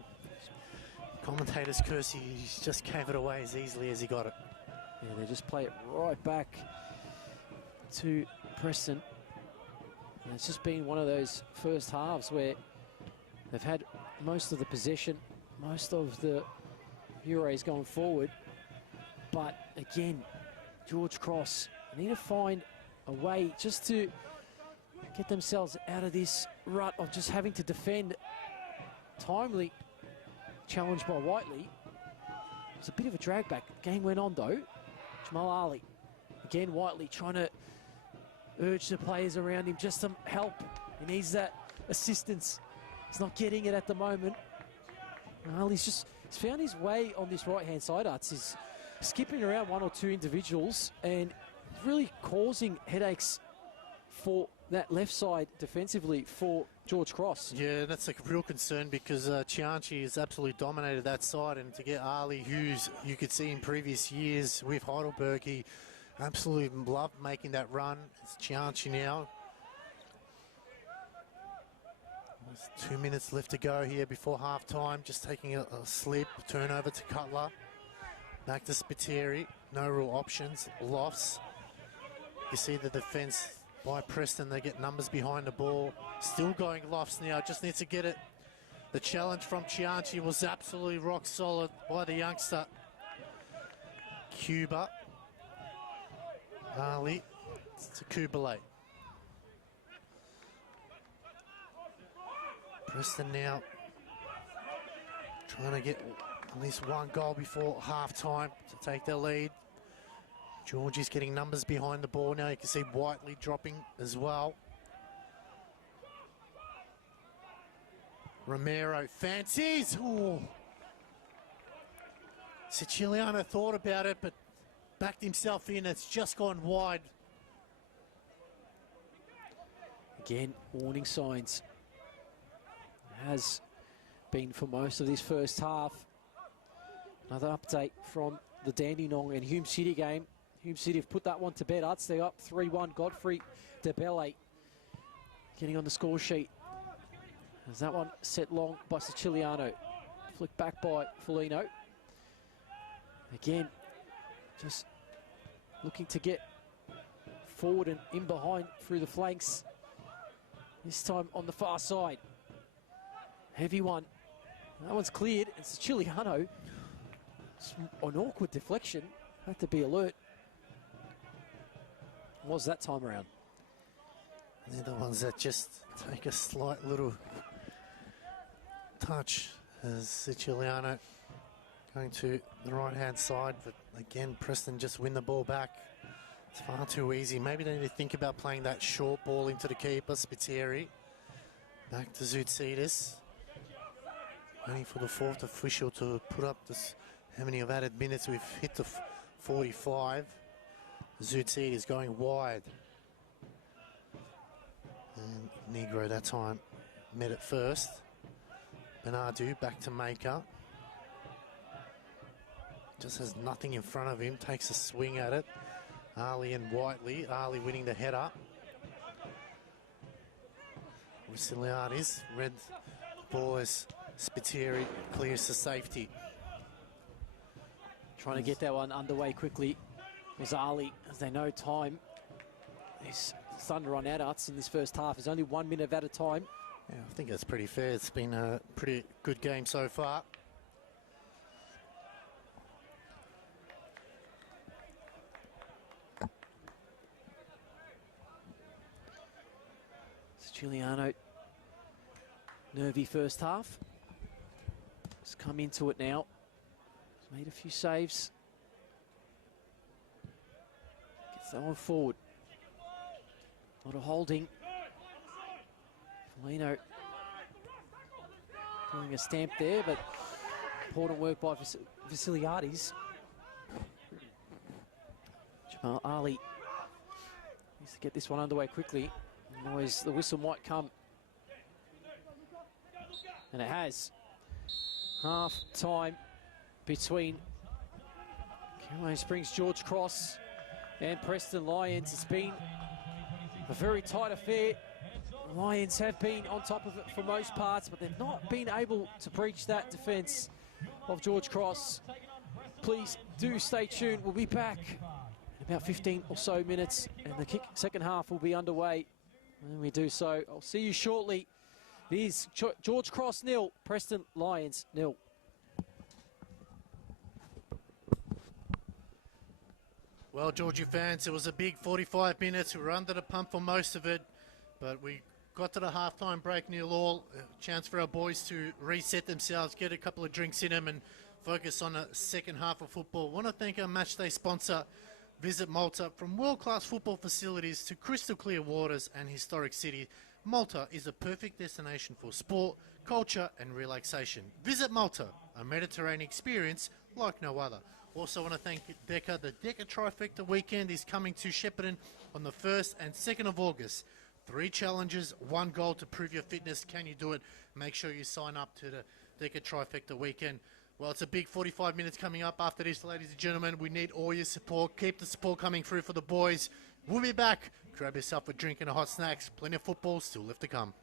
commentators curse, he just gave it away as easily as he got it. Yeah, they just play it right back to Preston. And it's just been one of those first halves where they've had most of the possession, most of the Euros going forward. But again, George Cross need to find a way just to get themselves out of this rut of just having to defend. Timely challenged by Whiteley. It was a bit of a drag back. Game went on though. Jamal Ali. Again, Whiteley trying to urge the players around him just to help. He needs that assistance. He's not getting it at the moment. Ali's he's found his way on this right-hand side, Arts. He's skipping around one or two individuals and really causing headaches for that left side defensively for George Cross. Yeah, that's a real concern, because Cianci has absolutely dominated that side, and to get Ali, who's you could see in previous years with Heidelberg, he absolutely loved making that run. It's Cianci now. There's 2 minutes left to go here before half-time. Just taking a slip, turnover to Cutler. Back to Spiteri. No real options. Lofts. You see the defence by Preston. They get numbers behind the ball. Still going Lofts now. Just needs to get it. The challenge from Chianchi was absolutely rock solid by the youngster. Cuba. Ali to Kubalay. Preston now trying to get at least one goal before half-time to take their lead. Georgie's getting numbers behind the ball now. You can see Whiteley dropping as well. Romero fancies. Ooh. Siciliano thought about it, but backed himself in. It's just gone wide. Again, warning signs. Has been for most of this first half. Another update from the Dandenong and Hume City game. Hume City have put that one to bed. Arts, they're up 3-1. Godfrey DeBelle getting on the score sheet. As that one set long by Siciliano. Flicked back by Foligno. Again, just looking to get forward and in behind through the flanks. This time on the far side. Heavy one. That one's cleared. And Siciliano, an awkward deflection. Had to be alert. Was that time around? They're the ones that just take a slight little touch as Siciliano going to the right-hand side. But again, Preston just win the ball back. It's far too easy. Maybe they need to think about playing that short ball into the keeper, Spiteri. Back to Zoutsidis. Waiting for the fourth official to put up this. How many have added minutes? We've hit the 45. Zoutsidis going wide. And Negro that time met it first. Bernardo back to Maker. Just has nothing in front of him. Takes a swing at it. Ali and Whiteley. Ali winning the header. Rusilianis read the ball as Spiteri clears to safety. Trying to get that one underway quickly was Ali, as they know time is thunder on Adats in this first half. There's only 1 minute at a time. Yeah, I think that's pretty fair. It's been a pretty good game so far. Giuliano, nervy first half. He's come into it now. He's made a few saves. Gets that one forward. A lot of holding. Foligno doing a stamp there, but important work by Vasiliadis. Jamal Ali needs to get this one underway quickly. Otherwise, the whistle might come. And it has. Half time between Caroline Springs, George Cross and Preston Lions. It's been a very tight affair. The Lions have been on top of it for most parts, but they've not been able to breach that defence of George Cross. Please do stay tuned. We'll be back in about 15 or so minutes, and the second half will be underway. When we do so, I'll see you shortly. It is George Cross 0, Preston Lions 0. Well, Georgie fans, it was a big 45 minutes. We were under the pump for most of it, but we got to the halftime break 0-0. A chance for our boys to reset themselves, get a couple of drinks in them, and focus on the second half of football. I want to thank our matchday sponsor, Visit Malta. From world-class football facilities to crystal clear waters and historic city, Malta is a perfect destination for sport, culture and relaxation. Visit Malta, a Mediterranean experience like no other. Also want to thank Deca. The Deca Trifecta weekend is coming to Shepparton on the 1st and 2nd of August. 3 challenges, 1 goal to prove your fitness. Can you do it? Make sure you sign up to the Deca Trifecta weekend. Well, it's a big 45 minutes coming up after this, ladies and gentlemen. We need all your support. Keep the support coming through for the boys. We'll be back. Grab yourself a drink and a hot snacks. Plenty of football still left to come.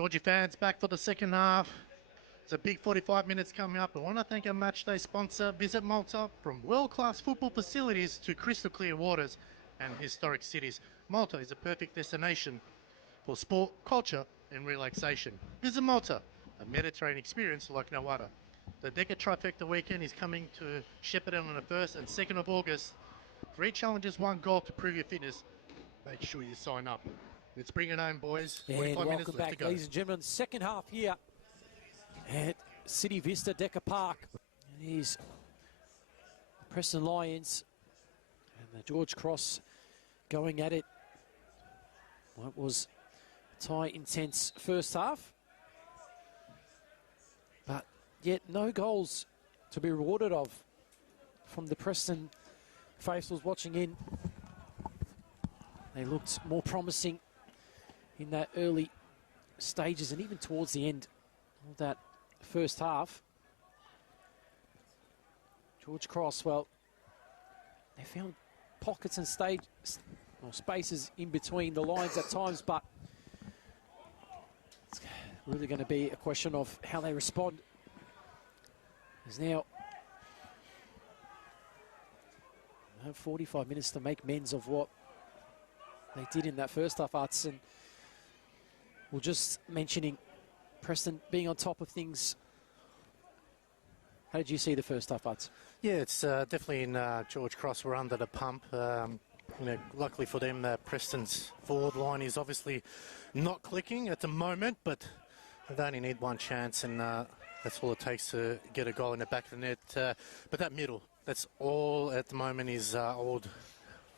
Georgie fans, back for the second half. It's a big 45 minutes coming up. I want to thank our matchday sponsor, Visit Malta. From world-class football facilities to crystal clear waters and historic cities, Malta is a perfect destination for sport, culture and relaxation. Visit Malta, a Mediterranean experience like no other. The Decca Trifecta weekend is coming to Shepparton on the 1st and 2nd of August. 3 challenges, 1 goal to prove your fitness. Make sure you sign up. Let's bring it home, boys. And 45 minutes welcome left back, to go. ladies and gentlemen. Second half here at City Vista Decca Park. And here's the Preston Lions and the George Cross going at it. What was a tie intense first half, but yet no goals to be rewarded of from the Preston faithfuls watching in. They looked more promising in that early stages and even towards the end of that first half. George Cross, well, they found pockets and spaces in between the lines at times, but it's really going to be a question of how they respond. There's now 45 minutes to make amends of what they did in that first half, Arts, and we're just mentioning Preston being on top of things. How did you see the first half, Arts? Yeah, it's definitely in George Cross. We're under the pump. Luckily for them, Preston's forward line is obviously not clicking at the moment, but they only need one chance, and that's all it takes to get a goal in the back of the net. But that middle, that's all at the moment is old.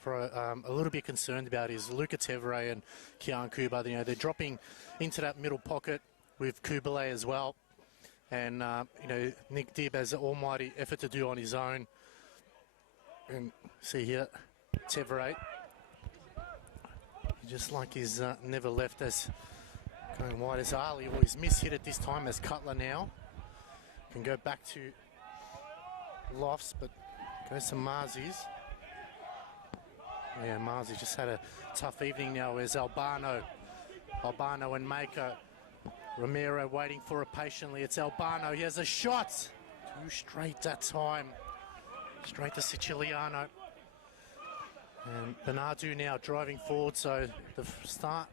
For a little bit concerned about is Luca Tevere and Kian Kuba. They're dropping into that middle pocket with Kubale as well. And, Nick Dibb has an almighty effort to do on his own. And see here, Tevere, just like he's never left us going wide as Ali, or he's mishit it this time as Cutler now. Can go back to Lofts, but goes to Marzies. Yeah, Marzi just had a tough evening now. There's Albano and Mako. Romero waiting for it patiently. It's Albano. He has a shot. 2 straight that time. Straight to Siciliano. And Bernardo now driving forward, so the start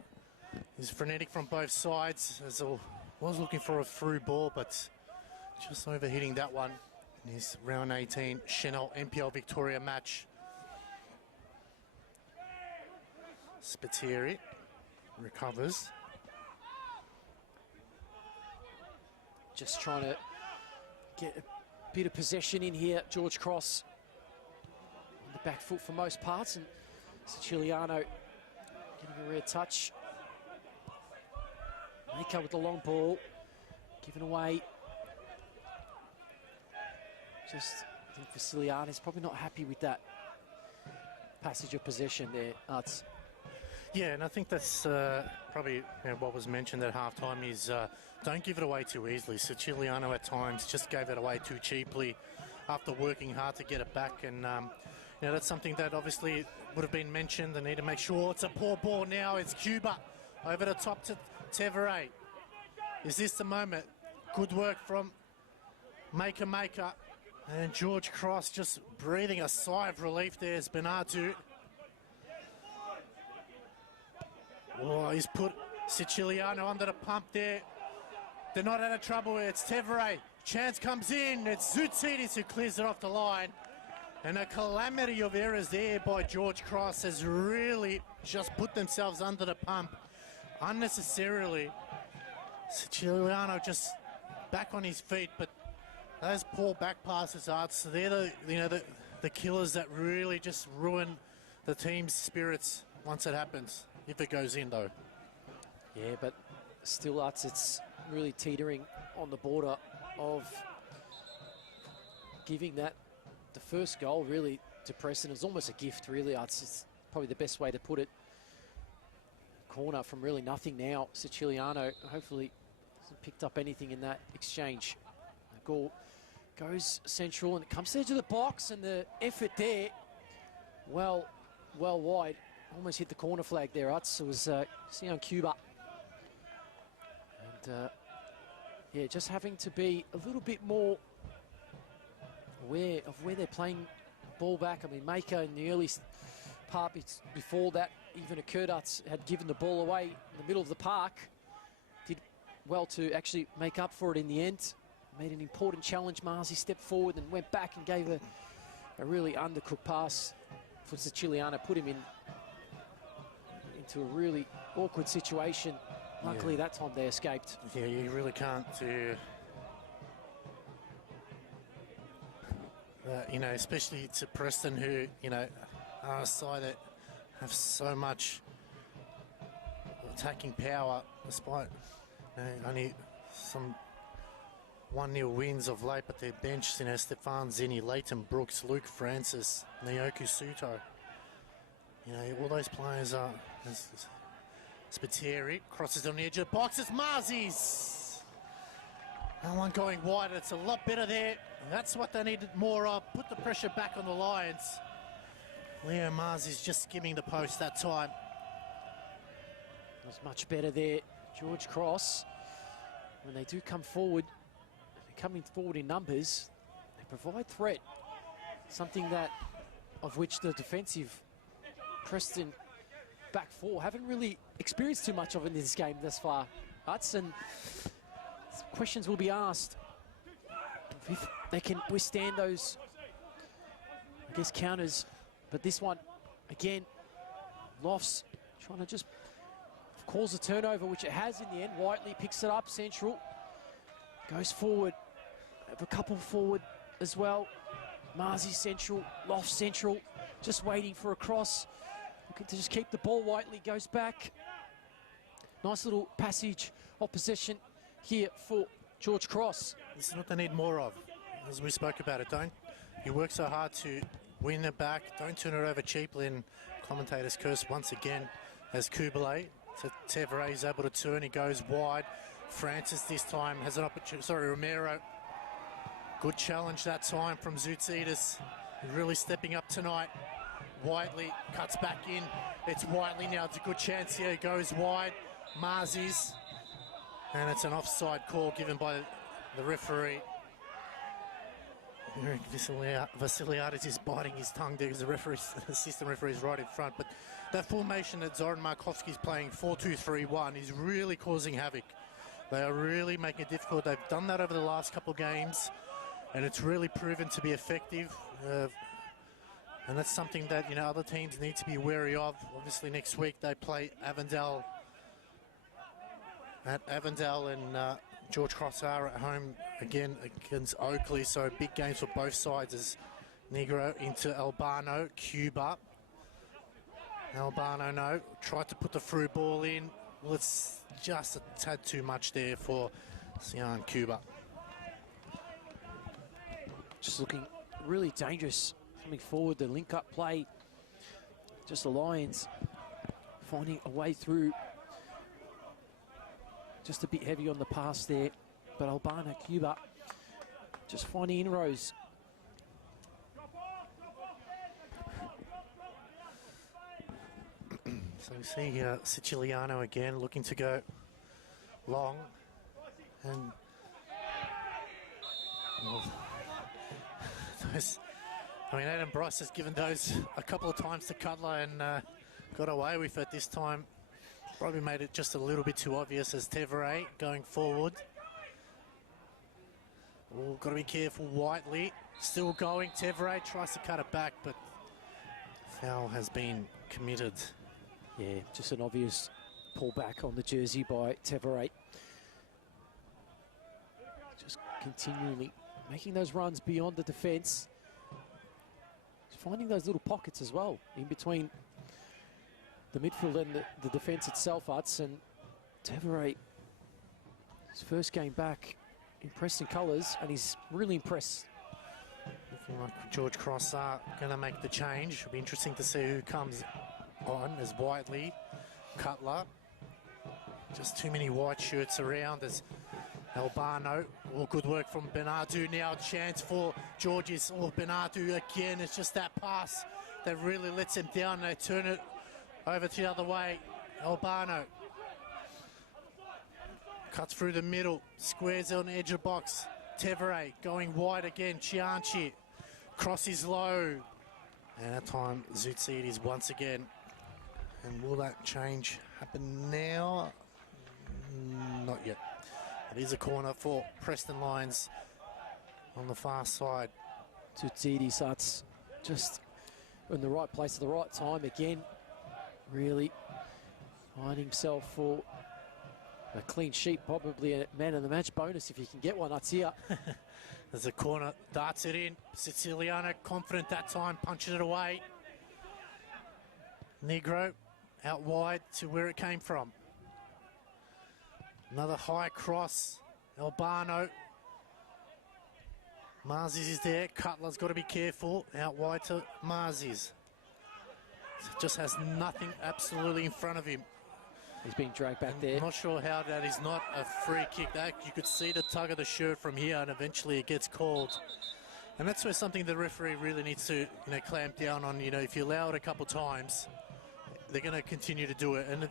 is frenetic from both sides. As was looking for a through ball, but just overhitting that one in his round 18 Chanel NPL Victoria match. Spiteri recovers. Just trying to get a bit of possession in here. George Cross on the back foot for most parts, and Siciliano getting a rare touch. Mako with the long ball, given away. I think Siciliano's probably not happy with that passage of possession there, Arts. Yeah, and I think that's probably what was mentioned at halftime is don't give it away too easily. Siciliano at times just gave it away too cheaply after working hard to get it back, and that's something that obviously would have been mentioned. They need to make sure. It's a poor ball now. It's Cuba over the top to Tevere. Is this the moment? Good work from Maker, and George Cross just breathing a sigh of relief there as Bernardo. Oh, he's put Siciliano under the pump there. They're not out of trouble. It's Tevere. Chance comes in. It's Zoutsidis who clears it off the line. And a calamity of errors there by George Cross has really just put themselves under the pump unnecessarily. Siciliano just back on his feet, but those poor back passes, Arts, they're the killers that really just ruin the team's spirits once it happens. If it goes in, though. Yeah, but still, Arts, it's really teetering on the border of giving that the first goal really to Preston. It was almost a gift, really, Arts. It's probably the best way to put it. Corner from really nothing now. Siciliano hopefully hasn't picked up anything in that exchange. The goal goes central and it comes to the edge of the box, and the effort there, well wide. Almost hit the corner flag there, Utz. It was Sion Cuba. And, yeah, just having to be a little bit more aware of where they're playing ball back. I mean, Mako in the early part before that even occurred, had given the ball away in the middle of the park. Did well to actually make up for it in the end. Made an important challenge. Marzi stepped forward and went back and gave a really undercooked pass for Siciliano. Put him into a really awkward situation. Luckily, that time they escaped. Yeah, you really can't do... you know, especially to Preston, who, you know, are a side that have so much attacking power, despite only some 1-0 wins of late, but their bench, you know, Stefan Zinni, Leighton Brooks, Luke Francis, Naoku Suto. You know, all those players are... Spiteri crosses on the edge of the box. It's Marzi's. No one going wide. It's a lot better there. That's what they needed more of. Put the pressure back on the Lions. Leo Marzi's just skimming the post that time. It was much better there. George Cross, when they do come forward, they're coming forward in numbers. They provide threat. Something that, of which the defensive Preston back four haven't really experienced too much of in this game thus far. Hudson, questions will be asked if they can withstand those, I guess, counters. But this one, again, Lofts trying to just cause a turnover, which it has in the end. Whiteley picks it up, central, goes forward, have a couple forward as well. Marzi central, Lofts central, just waiting for a cross. Looking to just keep the ball. Whiteley goes back. Nice little passage of possession here for George Cross. This is what they need more of, as we spoke about it. You work so hard to win it back. Don't turn it over cheaply. And commentators curse once again as Kubalay. Tevere is able to turn. He goes wide. Francis this time has an opportunity. Sorry, Romero. Good challenge that time from Zoutsidis. Really stepping up tonight. Whiteley cuts back in. It's Whiteley now. It's a good chance here. Goes wide. Marzi's. And it's an offside call given by the referee. Vasiliadis is biting his tongue there because the assistant referee is right in front. But that formation that Zoran Markovsky is playing, 4-2-3-1, is really causing havoc. They are really making it difficult. They've done that over the last couple of games, and it's really proven to be effective. And that's something that, you know, other teams need to be wary of. Obviously, next week they play Avondale at Avondale, and George Cross are at home again against Oakley. So big games for both sides as Negro into Albano, Cuba. Albano, tried to put the through ball in. Well, it's just a tad too much there for Sian Cuba. Just looking really dangerous coming forward. The link-up play, just the Lions finding a way through. Just a bit heavy on the pass there, but Albano, Cuba just finding inroads. So we see Siciliano again looking to go long, and Adam Bryce has given those a couple of times to Cutler and got away with it this time. Probably made it just a little bit too obvious as Tevere going forward. Oh, got to be careful. Whiteley still going. Tevere tries to cut it back, but foul has been committed. Yeah, just an obvious pullback on the jersey by Tevere. Just continually making those runs beyond the defence. Finding those little pockets as well in between the midfield and the defence itself, Hudson. Tevere, his first game back, impressed in colours, and he's really impressed. Looking like George Cross are going to make the change. It'll be interesting to see who comes on as Whiteley, Cutler. Just too many white shirts around as Albano. All good work from Bernardo now. Chance for Georges. Oh, Bernardo again. It's just that pass that really lets him down. They turn it over to the other way. Albano. Cuts through the middle, squares on the edge of the box. Tevere going wide again, Chianchi. Crosses low. And that time, Zoutsides once again. And will that change happen now? Not yet. It is a corner for Preston Lions on the far side. Zoutsides, that's just in the right place at the right time again. Really find himself for a clean sheet, probably a man of the match bonus if you can get one. That's here. There's a corner, darts it in. Siciliano confident that time, punching it away. Negro out wide to where it came from. Another high cross. Albano. Marzis is there. Cutler's got to be careful. Out wide to Marzis. Just has nothing absolutely in front of him. He's being dragged back there. I'm not sure how that is not a free kick. That you could see the tug of the shirt from here, and eventually it gets called. And that's where something the referee really needs to, clamp down on. If you allow it a couple times, they're going to continue to do it. And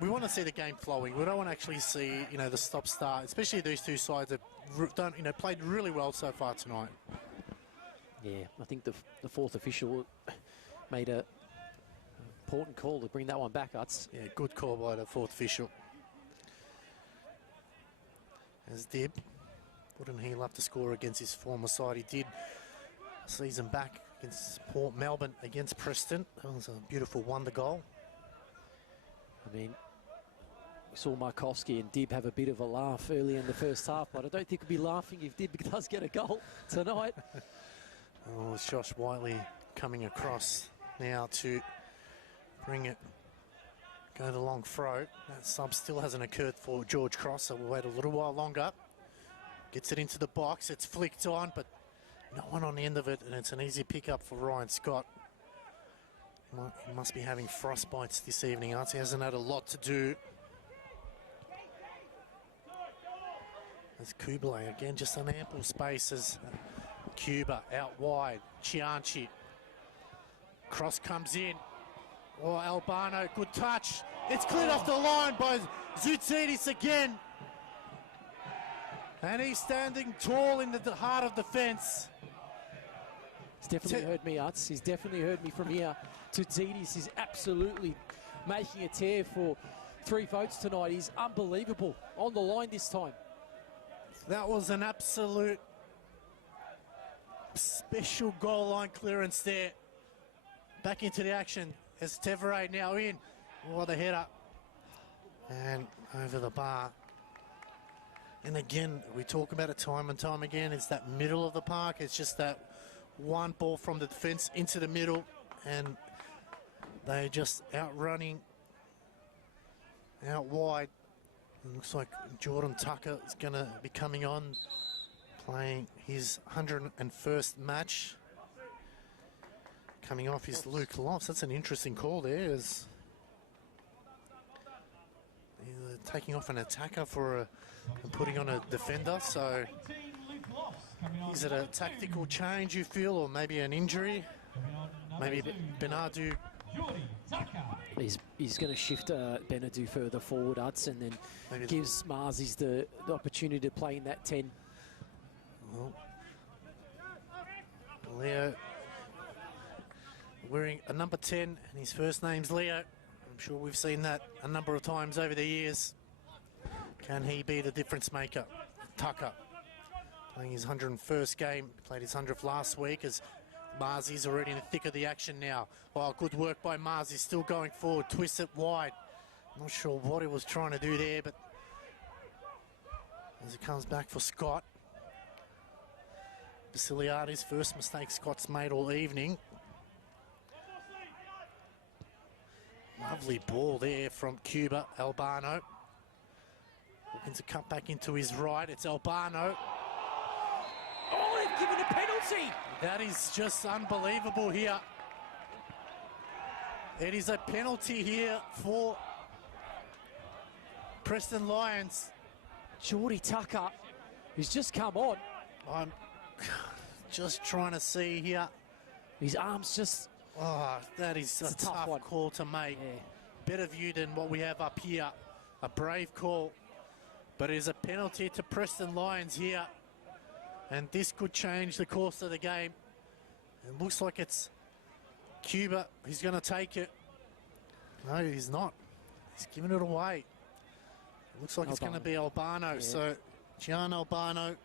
we want to see the game flowing. We don't want to actually see, the stop-start, especially these two sides have done, played really well so far tonight. Yeah, I think the fourth official made a important call to bring that one back, Utz. Yeah, good call by the fourth official. As Dib, wouldn't he love to score against his former side? He did a season back against Port Melbourne against Preston. That was a beautiful wonder goal. I mean, we saw Markowski and Dib have a bit of a laugh early in the first half, but I don't think we'll be laughing if Dib does get a goal tonight. Oh, it's Josh Whiteley coming across now to bring it, go the long throw. That sub still hasn't occurred for George Cross, so we'll wait a little while longer. Gets it into the box, it's flicked on, but no one on the end of it, and it's an easy pickup for Ryan Scott. He must be having frostbites this evening, He hasn't had a lot to do. There's Kublai again, just an ample space as Cuba out wide. Chianchi. Cross comes in. Oh, Albano, good touch. It's cleared off the line by Zoutsides again. And he's standing tall in the heart of the fence. He's definitely heard me, Utz. He's definitely heard me from here. Zoutsides is absolutely making a tear for 3 votes tonight. He's unbelievable on the line this time. That was an absolute special goal line clearance there. Back into the action as Tevere now in. Oh, the header. And over the bar. And again, we talk about it time and time again. It's that middle of the park. It's just that one ball from the defence into the middle. And they're just outrunning out wide. It looks like Jordan Tucker is going to be coming on, playing his 101st match. Coming off is Luke Lofts. That's an interesting call there. He's taking off an attacker and putting on a defender. So is it a tactical change you feel, or maybe an injury? Maybe Benadu. He's going to shift Benadu further forward, Utz, and then Maybe gives Marzis the opportunity to play in that 10. Well, Leo wearing a number 10, and his first name's Leo. I'm sure we've seen that a number of times over the years. Can he be the difference maker? Tucker playing his 101st game, played his 100th last week as Marzis already in the thick of the action now. Oh, good work by Marzis, still going forward, twists it wide. Not sure what he was trying to do there, but as it comes back for Scott. Basiliades' first mistake Scott's made all evening. Lovely ball there from Cuba, Albano. Looking to cut back into his right, it's Albano. Oh, they've given a penalty! That is just unbelievable here. It is a penalty here for Preston Lions. Geordie Tucker, who's just come on. I'm just trying to see here. His arms just... Oh, that is a tough one. call to make. Yeah. Better view than what we have up here. A brave call. But it is a penalty to Preston Lions here. And this could change the course of the game. It looks like it's Cuba. He's going to take it. No, he's not. He's giving it away. It looks like it's going to be Albano. Yeah. So, Gian Albano.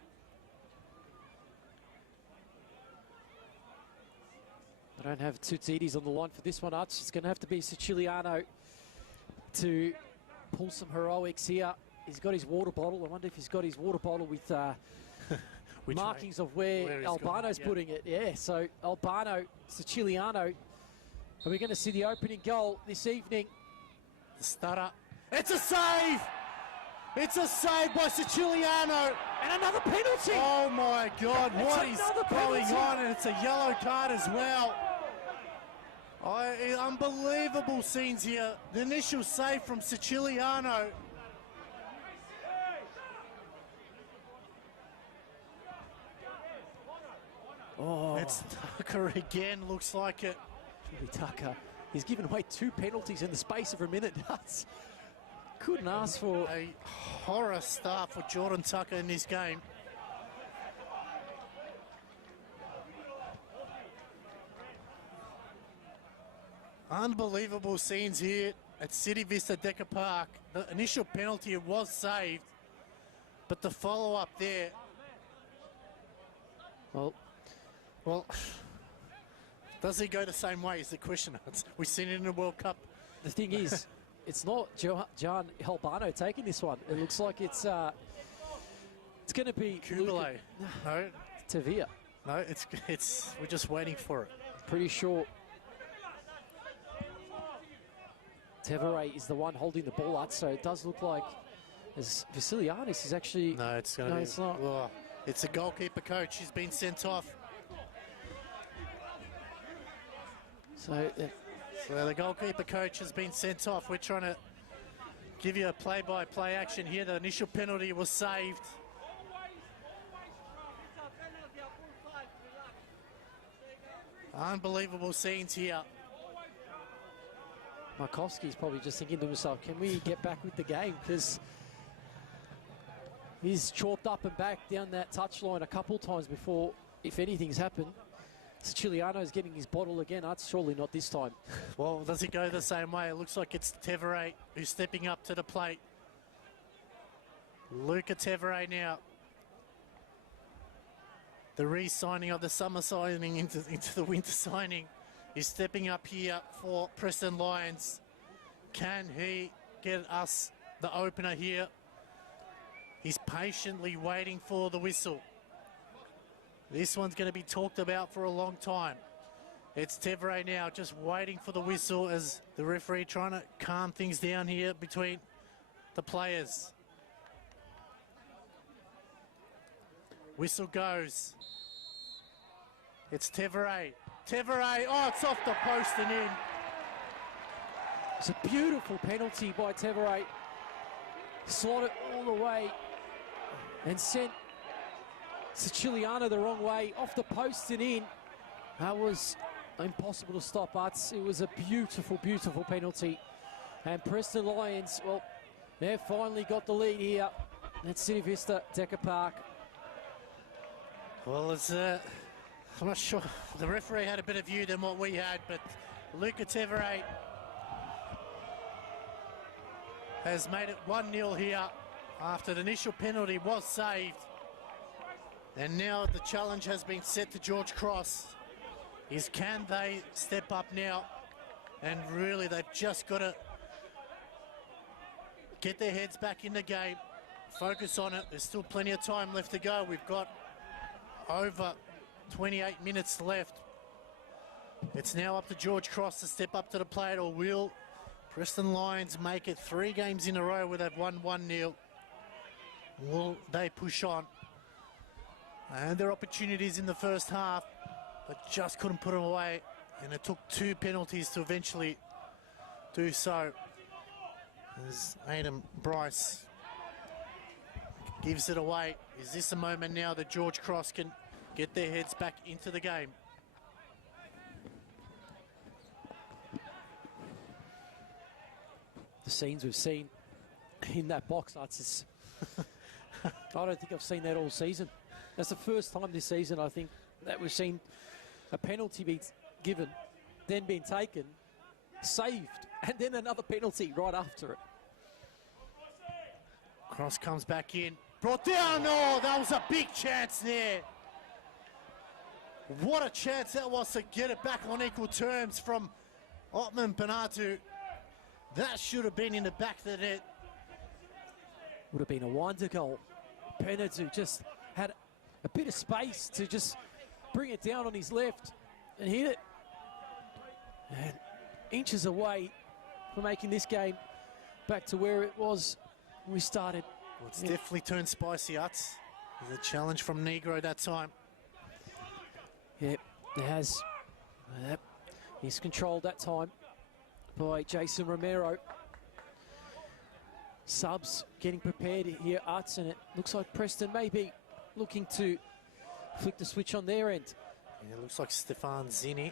I don't have Tutsides on the line for this one, Arch. It's going to have to be Siciliano to pull some heroics here. He's got his water bottle. I wonder if he's got his water bottle with markings of where Albano's putting it. Yeah, so Albano, Siciliano. Are we going to see the opening goal this evening? The stutter. It's a save! It's a save by Siciliano. And another penalty! Oh my God, It's what is another going penalty. on? And it's a yellow card as well. Unbelievable scenes here. The initial save from Siciliano. Oh, It's Tucker again, looks like it. Jimmy Tucker. He's given away 2 penalties in the space of a minute. Nuts. Couldn't ask for... A horror start for Jordan Tucker in this game. Unbelievable scenes here at City Vista Decker Park. The initial penalty was saved, but the follow-up there, Well, does he go the same way is the question. We've seen it in the World Cup. the thing is, it's not Gian Albano taking this one. It looks like it's going to be Kubele. No, Tavia. no, it's we're just waiting for it. Pretty sure Tevere is the one holding the ball out, so it does look like as Vasilianis is actually... No, it's going to No, be. it's not. Oh, it's a goalkeeper coach. He's been sent off. So, So the goalkeeper coach has been sent off. We're trying to give you a play-by-play action here. The initial penalty was saved. Unbelievable scenes here. Markowski's probably just thinking to himself, can we get back with the game? Because he's chopped up and back down that touchline a couple times before, if anything's happened. Siciliano's getting his bottle again. That's surely not this time. Well, does it go the same way? It looks like it's Tevere who's stepping up to the plate. Luca Tevere now. The re-signing of the summer signing into the winter signing is stepping up here for Preston Lions. Can he get us the opener here? He's patiently waiting for the whistle. This one's going to be talked about for a long time. It's Tevere now just waiting for the whistle as the referee trying to calm things down here between the players. Whistle goes. It's Tevere. Tevere, oh, it's off the post and in. It's a beautiful penalty by Tevere. Slot it all the way and sent Siciliano the wrong way, off the post and in. That was impossible to stop, Utz. It was a beautiful, beautiful penalty. And Preston Lions, well, they've finally got the lead here at City Vista Decker Park. Well, it's I'm not sure. The referee had a better view than what we had, but Luca Tevere has made it 1-0 here after the initial penalty was saved. And now the challenge has been set to George Cross. Can they step up now? And really, they've just got to get their heads back in the game, focus on it. There's still plenty of time left to go. We've got over 28 minutes left. It's now up to George Cross to step up to the plate, or will Preston Lions make it 3 games in a row where they've won 1-0? Will they push on? And their opportunities in the first half, but just couldn't put them away. And it took 2 penalties to eventually do so. As Adam Bryce gives it away. Is this a moment now that George Cross can get their heads back into the game? The scenes we've seen in that box, it's I don't think I've seen that all season. That's the first time this season, I think, that we've seen a penalty be given, then being taken, saved, and then another penalty right after it. Cross comes back in. Brought down. Oh, that was a big chance there. What a chance that was to get it back on equal terms from Otman Banatu. That should have been in the back of the net. Would have been a wonder goal. Banatu just had a bit of space to just bring it down on his left and hit it. And inches away from making this game back to where it was when we started. Well, it's definitely turned spicy, Utz. There's a challenge from Negro that time. Yep, it has. Yep. He's controlled that time by Jason Romero. Subs getting prepared here, Utz, and it looks like Preston may be looking to flick the switch on their end. Yeah, it looks like Stefan Zini.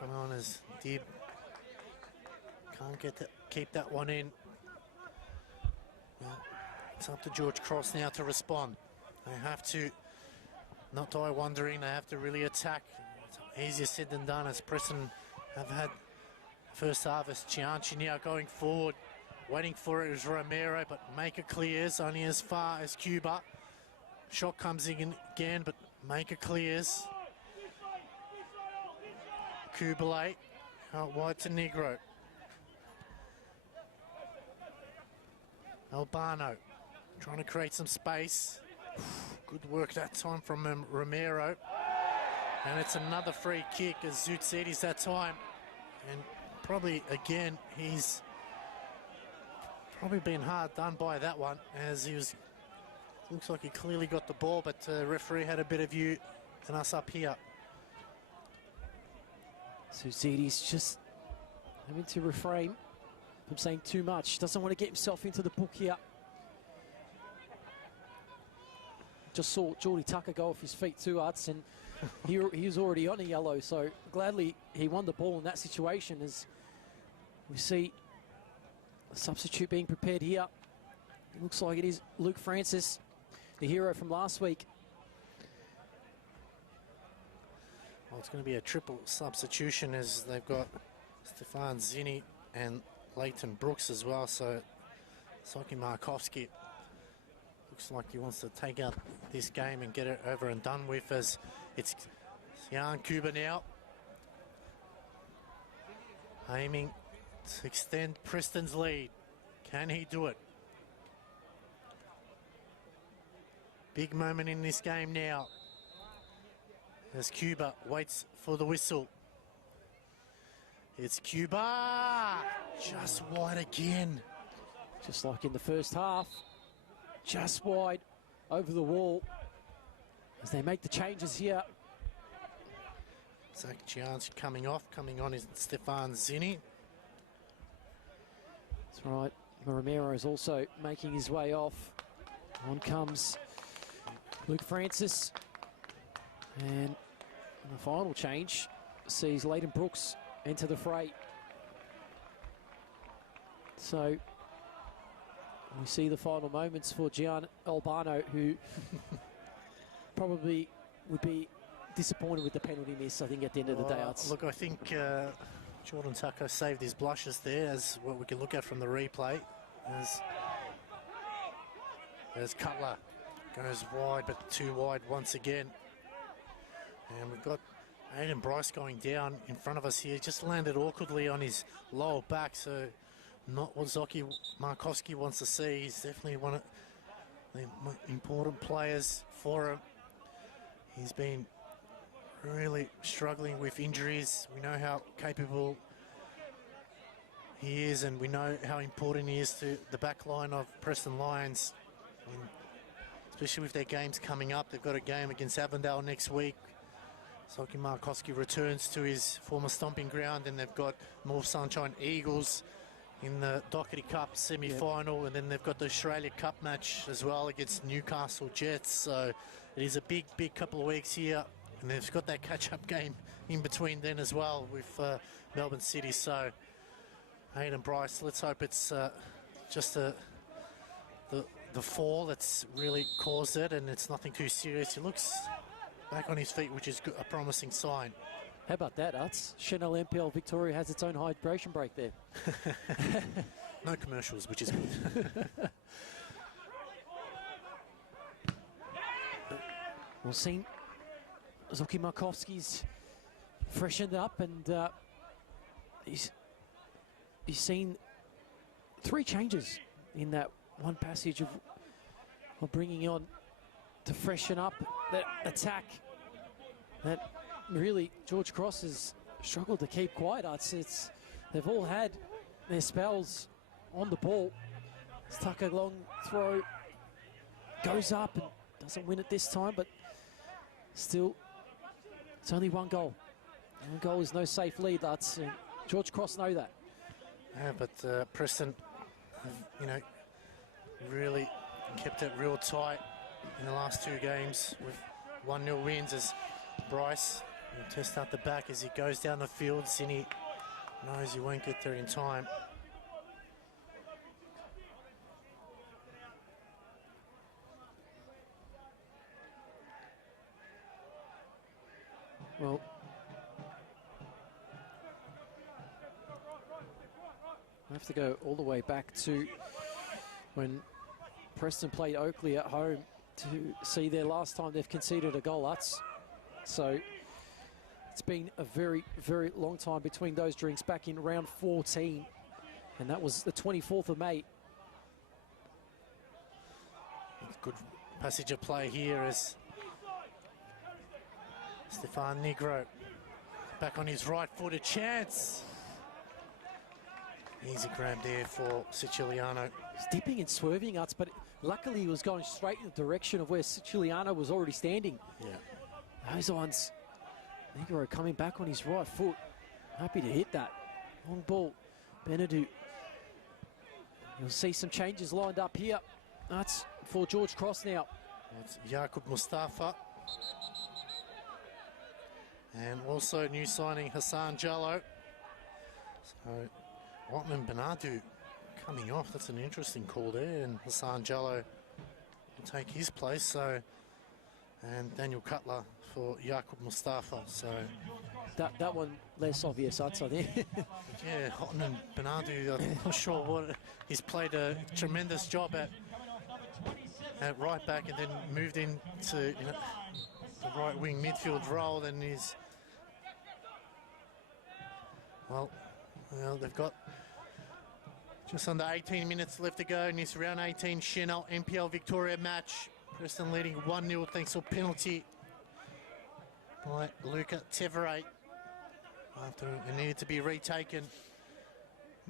Come on as Dib. Can't keep that one in. Well, it's up to George Cross now to respond. They have to not die wondering. They have to really attack. It's easier said than done as Preston have had first harvest. Chianchi now going forward. Waiting for it is Romero, but Maker clears only as far as Cuba. Shot comes in again, but Maker clears. Kubalay out wide to Negro. Albano trying to create some space. Good work that time from Romero. And it's another free kick as Zoutsides that time. And probably, again, he's probably been hard done by that one as he was, looks like he clearly got the ball, but the referee had a better view than us up here. Zoutsides just having to refrain from saying too much. Doesn't want to get himself into the book here. Just saw Geordie Tucker go off his feet too, Utz, and he was already on a yellow, so gladly he won the ball in that situation as we see a substitute being prepared here. It looks like it is Luke Francis, the hero from last week. Well, it's going to be a triple substitution as they've got Stefan Zini and Leighton Brooks as well, so Soki Markovsky looks like he wants to take out this game and get it over and done with as it's Jan Kuba now. Aiming to extend Preston's lead. Can he do it? Big moment in this game now as Cuba waits for the whistle. It's Cuba! Just wide again. Just like in the first half. Just wide over the wall as they make the changes here. Zach Gian's coming on is Stefan Zini. That's right. Romero is also making his way off. On comes Luke Francis. And the final change sees Leighton Brooks enter the fray. So we see the final moments for Gian Albano, who probably would be disappointed with the penalty miss, I think, at the end of the day. Look, I think Jordan Tucker saved his blushes there, as what we can look at from the replay. As Cutler goes wide, but too wide once again. And we've got Aiden Bryce going down in front of us here. Just landed awkwardly on his lower back, so not what Zoki Markovsky wants to see. He's definitely one of the important players for him. He's been really struggling with injuries. We know how capable he is, and we know how important he is to the back line of Preston Lions, and especially with their games coming up. They've got a game against Avondale next week. Zoki Markovsky returns to his former stomping ground, and they've got North Sunshine Eagles in the Doherty Cup semi-final, and then they've got the Australia Cup match as well against Newcastle Jets. So it is a big, big couple of weeks here, and they've got that catch-up game in between then as well with Melbourne City. So Hayden Bryce, let's hope it's just a the fall that's really caused it, and it's nothing too serious. He looks back on his feet, which is a promising sign. How about that, Utz? Chanel NPL Victoria has its own hydration break there. No commercials, which is good. We'll see. Zuki Markovsky's freshened up, and he's seen 3 changes in that one passage of bringing on to freshen up that attack that really George Cross has struggled to keep quiet. They've all had their spells on the ball. Stuck a long throw, goes up and doesn't win it this time, but still, it's only 1 goal. 1 goal is no safe lead. George Cross know that. Yeah, but Preston have, really kept it real tight in the last 2 games with 1-0 wins as Bryce will test out the back as he goes down the field. Zinni knows he won't get there in time. Well, I have to go all the way back to when Preston played Oakley at home to see their last time they've conceded a goal. So it's been a very, very long time between those drinks, back in round 14, and that was the 24th of May. Good passage of play here as Stefan Negro back on his right foot, a chance. Easy grab there for Siciliano. He's dipping and swerving, Utz, but luckily he was going straight in the direction of where Siciliano was already standing. Yeah. Those ones, Negro coming back on his right foot. Happy to hit that. Long ball, Benedou. You'll see some changes lined up here. That's for George Cross now. That's Jakub Mustafa. And also new signing Hassan Jallo. So Otman Benadou coming off. That's an interesting call there. And Hassan Jallo will take his place. So, and Daniel Cutler for Jakub Mustafa. So that one less obvious, I'd say. yeah, Otman Benadou, I'm not sure what he's played a tremendous job at right back, and then moved into the right wing midfield role. And he's well, they've got just under 18 minutes left to go in this round 18 Chanel NPL Victoria match. Preston leading 1-0 thanks to a penalty by Luca Tevere after it needed to be retaken.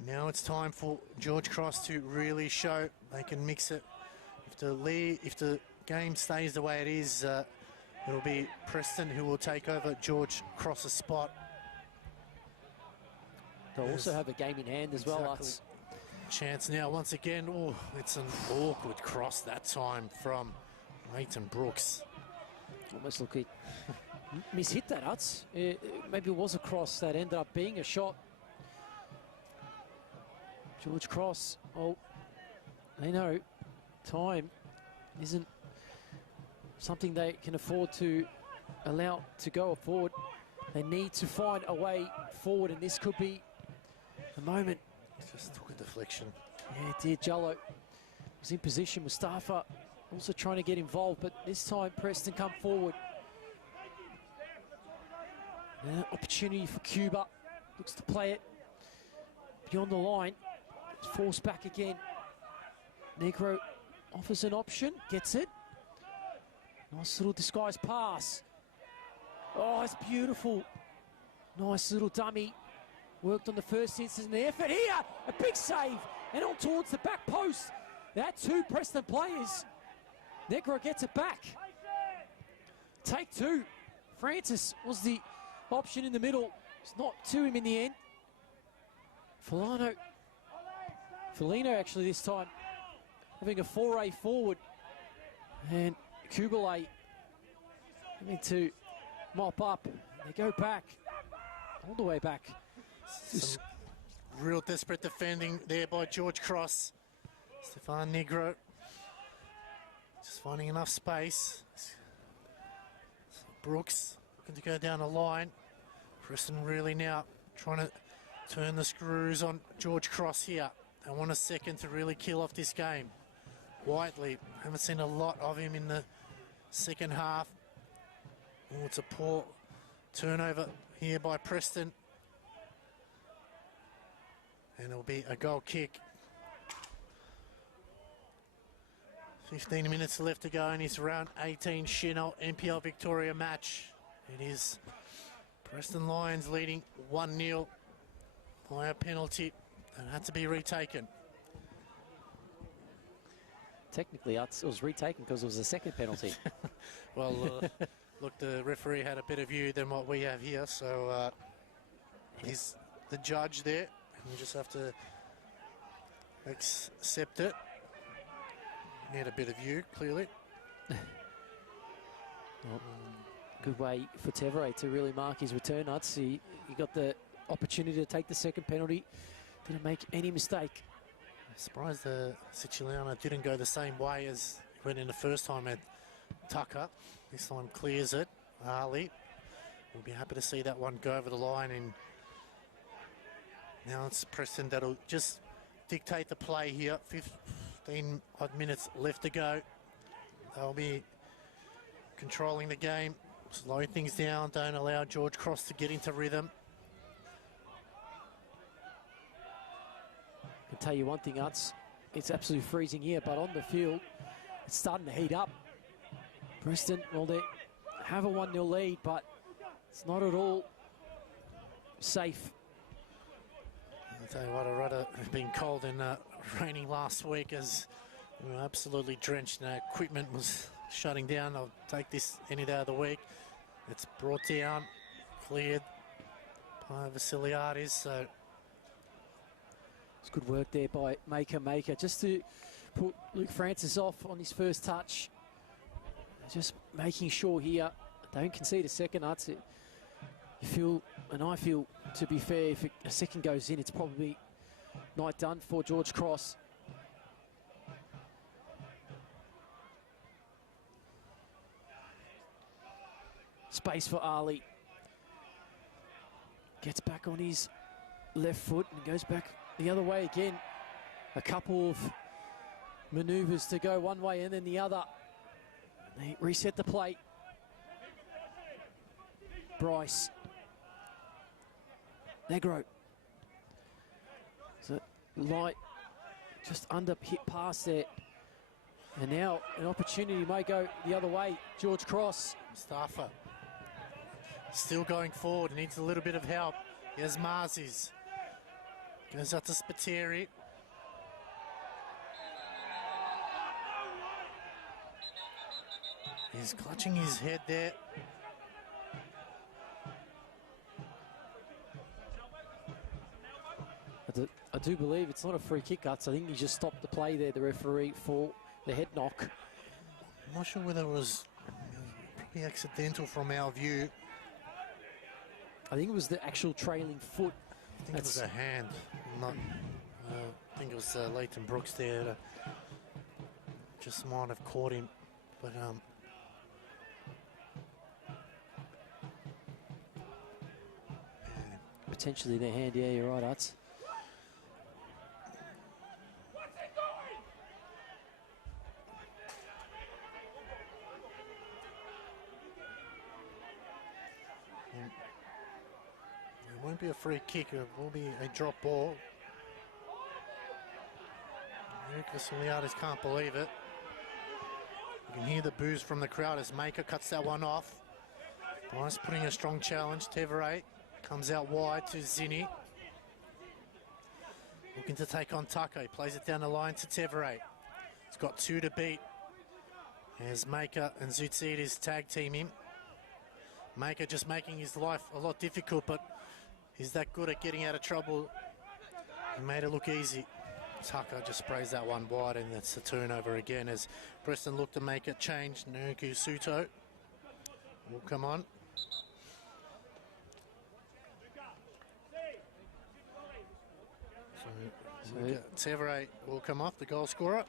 Now it's time for George Cross to really show they can mix it. If the game stays the way it is, it'll be Preston who will take over George Cross's spot. They'll also have a game in hand as well. Chance now once again. Oh, it's an awkward cross that time from Leighton Brooks. Almost look, he mishit that, Utz. Maybe it was a cross that ended up being a shot. George Cross, they know time isn't something they can afford to allow to go forward. They need to find a way forward, and this could be the moment. Just took a deflection. Yeah, it did. Jallo was in position. Mustafa also trying to get involved, but this time Preston come forward. Opportunity for Cuba. Looks to play it beyond the line. It's forced back again. Negro offers an option, gets it. Nice little disguised pass. Oh, it's beautiful. Nice little dummy. Worked on the first instance in the effort here. A big save and on towards the back post. That 2 Preston players. Negro gets it back. Take 2. Francis was the option in the middle. It's not to him in the end. Felino actually this time having a foray forward. And Kubale having to mop up. They go back, all the way back. Some real desperate defending there by George Cross. Stefan Negro Just finding enough space. Brooks looking to go down the line. Preston really now trying to turn the screws on George Cross here. They want a second to really kill off this game. Whiteley, haven't seen a lot of him in the second half. Oh, it's a poor turnover here by Preston. And it'll be a goal kick. 15 minutes left to go in this round 18 Chanel NPL Victoria match. It is Preston Lions leading 1-0 by a penalty that had to be retaken. Technically, it was retaken because it was a second penalty. Well, look, the referee had a better view than what we have here, so he's the judge there. We just have to accept it. He had a better view, clearly. Well, good way for Tevere to really mark his return, Nuts. He got the opportunity to take the second penalty. Didn't make any mistake. I'm surprised the Siciliano didn't go the same way as he went in the first time at Tucker. This time clears it. Ali will be happy to see that one go over the line. And now it's Preston that'll just dictate the play here. 15 odd minutes left to go. They'll be controlling the game, slow things down, don't allow George Cross to get into rhythm. I can tell you one thing, Utz, it's absolutely freezing here, but on the field, it's starting to heat up. Preston, well, they have a 1-0 lead, but it's not at all safe. I'll tell you what, I'd rather have been cold and raining last week, as we were absolutely drenched and our equipment was shutting down. I'll take this any day of the week. It's brought down, cleared by Vasiliadis, so it's good work there by Maker, just to put Luke Francis off on his first touch. Just making sure here, don't concede a second, Utz. You feel, and I feel, to be fair, if a second goes in, it's probably night done for George Cross. Space for Ali. Gets back on his left foot and goes back the other way again. A couple of manoeuvres to go one way and then the other. They reset the plate. Bryce. Negro. So light just under hit past there. And now an opportunity may go the other way. George Cross. Mustafa still going forward, needs a little bit of help. Here's Marzies. Goes out to Spiteri. He's clutching his head there. I do believe it's not a free kick, Guts. I think he just stopped the play there, the referee, for the head knock. I'm not sure whether it was probably accidental from our view. I think it was the actual trailing foot. I think it was a hand. Not, I think it was Leighton Brooks there that just might have caught him. But potentially their hand, yeah, you're right, Utz. It won't be a free kick, it will be a drop ball. Eric Vasiliadis can't believe it. You can hear the boos from the crowd as Maker cuts that one off. Bryce putting a strong challenge. Tevere comes out wide to Zinni. Looking to take on Tucker. He plays it down the line to Tevere. He's got two to beat. As Maker and Zoutsidis tag team him. Maker just making his life a lot difficult, but he's that good at getting out of trouble. He made it look easy. Tucker just sprays that one wide, and that's the turnover again as Preston look to make it change. Nuku Suto will come on. So Tevere will come off, the goal scorer.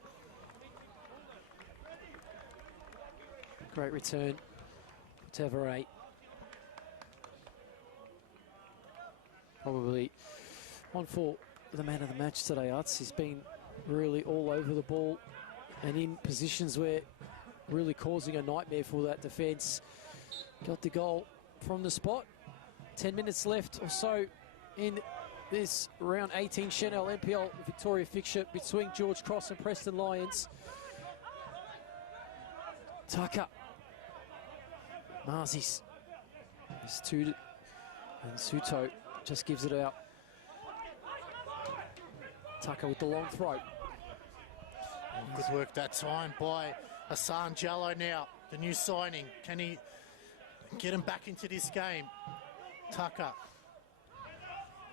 Great return. Tavare. Probably on for the man of the match today, Utz. He's been really all over the ball and in positions where really causing a nightmare for that defence. Got the goal from the spot. 10 minutes left or so in this round 18 Chanel NPL Victoria fixture between George Cross and Preston Lions. Tucker. Marzis. It's two and Suto just gives it out. Tucker with the long throw. Good work that time by Hassan Jallo now, the new signing. Can he get him back into this game? Tucker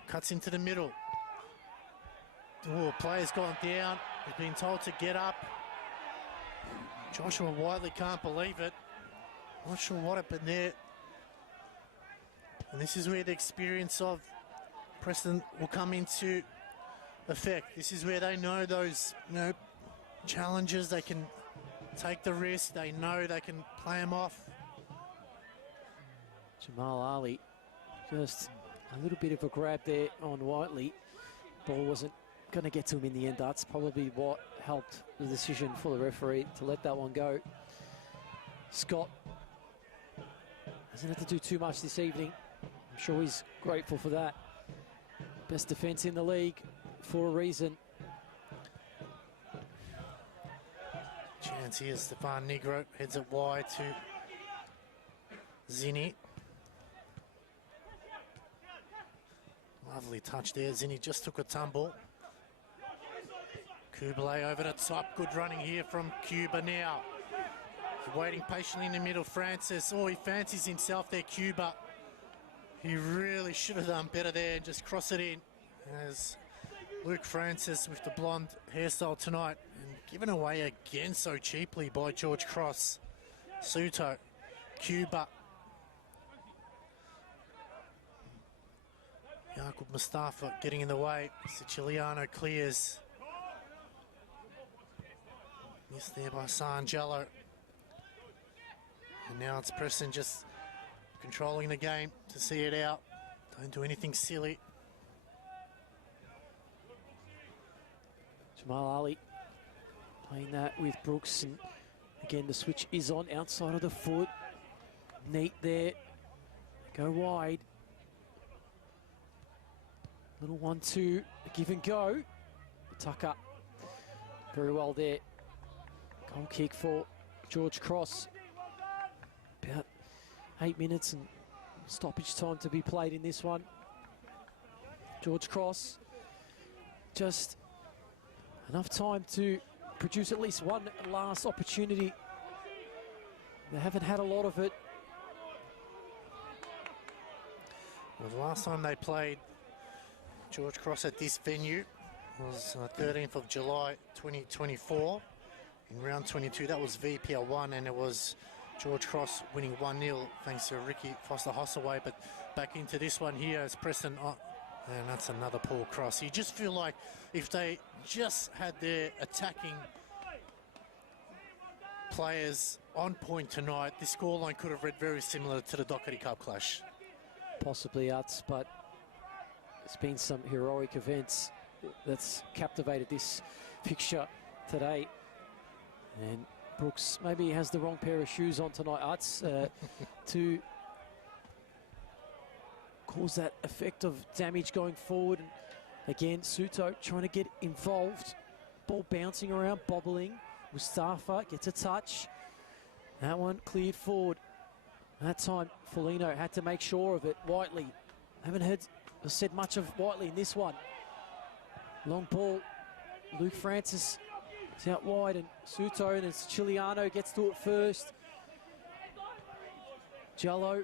cuts into the middle. Oh, player's gone down. He's been told to get up. Joshua Whiteley can't believe it. Not sure what happened there. And this is where the experience of Preston will come into effect. This is where they know those, challenges. They can take the risk. They know they can play them off. Jamal Ali, just a little bit of a grab there on Whiteley. Ball wasn't going to get to him in the end. That's probably what helped the decision for the referee to let that one go. Scott doesn't have to do too much this evening. I'm sure he's grateful for that. Best defence in the league for a reason. Chance here, Stefan Negro heads it wide to Zinni. Lovely touch there. Zinni just took a tumble. Kublai over the top. Good running here from Cuba now. He's waiting patiently in the middle. Francis. Oh, he fancies himself there, Cuba. He really should have done better there and just cross it in. As Luke Francis with the blonde hairstyle tonight. And given away again so cheaply by George Cross. Suto. Cuba. Yaqub Mustafa getting in the way. Siciliano clears. Missed there by Sanjello. And now it's Preston just controlling the game to see it out. Don't do anything silly. Jamal Ali playing that with Brooks. And again, the switch is on outside of the foot. Neat there. Go wide. Little 1-2, give and go. Tucker, very well there. Goal kick for George Cross. About 8 minutes and stoppage time to be played in this one. George Cross, just enough time to produce at least one last opportunity. They haven't had a lot of it. Well, the last time they played George Cross at this venue was 13th of July 2024 in round 22. That was VPL 1 and it was George Cross winning 1-0 thanks to Ricky Foster-Hossaway. But back into this one here as Preston, and that's another poor cross. You just feel like if they just had their attacking players on point tonight, the scoreline could have read very similar to the Doherty Cup clash. Possibly Uts, but there's been some heroic events that's captivated this fixture today. And Brooks maybe has the wrong pair of shoes on tonight, Uts, to cause that effect of damage going forward. And again, Suto trying to get involved. Ball bouncing around, bobbling. Mustafa gets a touch. That one cleared forward. That time, Foligno had to make sure of it. Whiteley, haven't said much of Whiteley in this one. Long ball. Luke Francis is out wide and Suto and it's Chiliano gets to it first. Jallo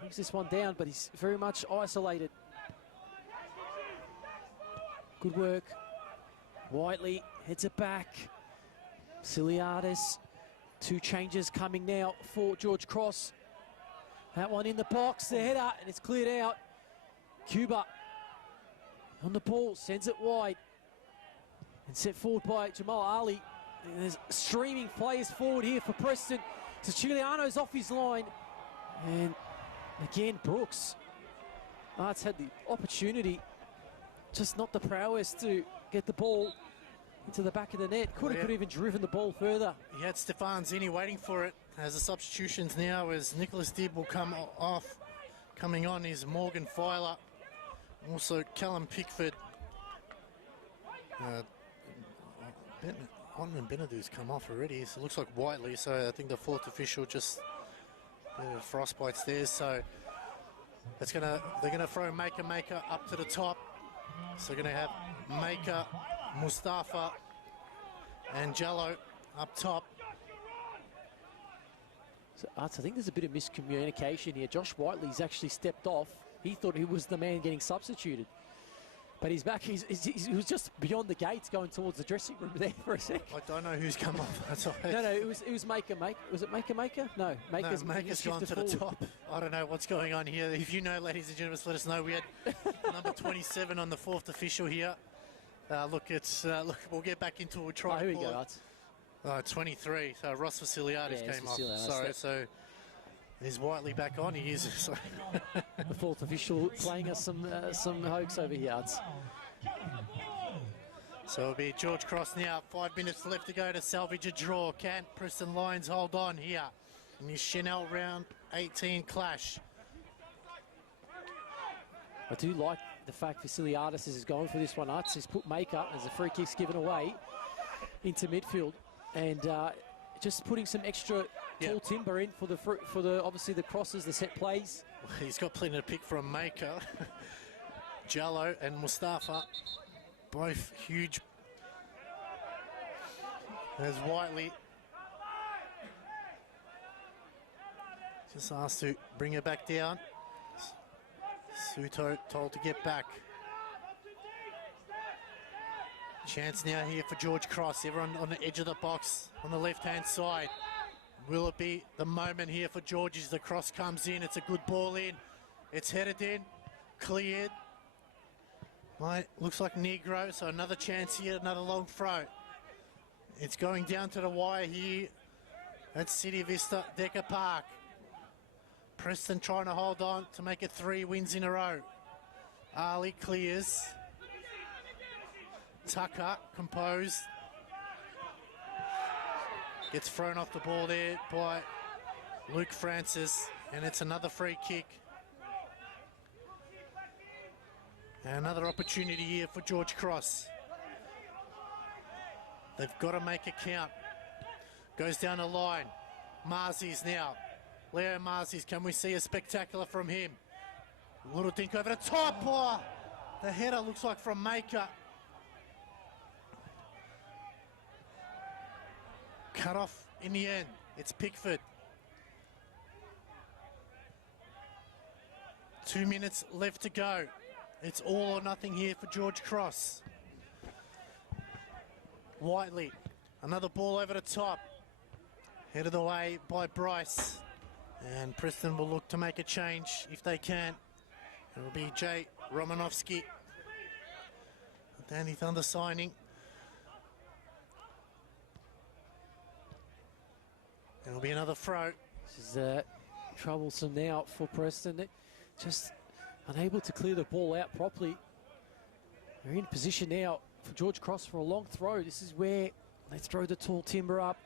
brings this one down, but he's very much isolated. Good work. Whiteley heads it back. Siliades. Two changes coming now for George Cross. That one in the box, the header, and it's cleared out. Cuba on the ball, sends it wide. And set forward by Jamal Ali. And there's streaming players forward here for Preston. Siciliano's off his line. And again, Brooks. Arts had the opportunity, just not the prowess to get the ball into the back of the net. Could have even driven the ball further. He had Stefan Zini waiting for it. As the substitutions now, as Nicholas Dibb will come off. Coming on is Morgan Filer. Also Callum Pickford. Otman Benadu's come off already. So it looks like Whiteley. So I think the fourth official just frostbites there. So they're gonna throw Maker up to the top. So they're gonna have Maker, Mustafa, and Jallo up top. So, Arts, I think there's a bit of miscommunication here. Josh Whiteley's actually stepped off. He thought he was the man getting substituted. But he's back. He was just beyond the gates going towards the dressing room there for a sec. I don't know who's come off. No, it was Maker. Was it Maker? No, Maker's gone to the top. I don't know what's going on here. If you know, ladies and gentlemen, let us know. We had number 27 on the fourth official here. Look, we'll get back into it. We'll try. Here we go, Arts. 23. So Ross Vasiliadis came off. Sorry, so is Whiteley back on? He is. Sorry. The fourth official playing us some hoax over here, Arts. So it'll be George Cross now. 5 minutes left to go to salvage a draw. Can Preston Lions hold on here in this Chanel round 18 clash? I do like the fact Vasiliadis is going for this one, Arts. He's put Maker as the free kick's given away into midfield. And just putting some extra tall timber in for the obviously the crosses, the set plays. Well, he's got plenty to pick from Maker, Jallo and Mustafa, both huge. There's Whiteley. Just asked to bring her back down. Suto told to get back. Chance now here for George Cross. Everyone on the edge of the box on the left-hand side. Will it be the moment here for George as the cross comes in? It's a good ball in. It's headed in. Cleared. Looks like Negro, so another chance here, another long throw. It's going down to the wire here at City Vista Decker Park. Preston trying to hold on to make it 3 wins in a row. Ali clears. Tucker, composed. Gets thrown off the ball there by Luke Francis, and it's another free kick. And another opportunity here for George Cross. They've got to make it count. Goes down the line. Marzies now. Leo Marzies, can we see a spectacular from him? Little dink over the top. Oh, the header looks like from Maker. Cut off in the end. It's Pickford. 2 minutes left to go. It's all or nothing here for George Cross. Whiteley. Another ball over the top. Headed away by Bryce. And Preston will look to make a change if they can. It will be Jay Romanovsky. Danny Thunder signing. It'll be another throw. This is troublesome now for Preston. They're just unable to clear the ball out properly. They're in position now for George Cross for a long throw. This is where they throw the tall timber up.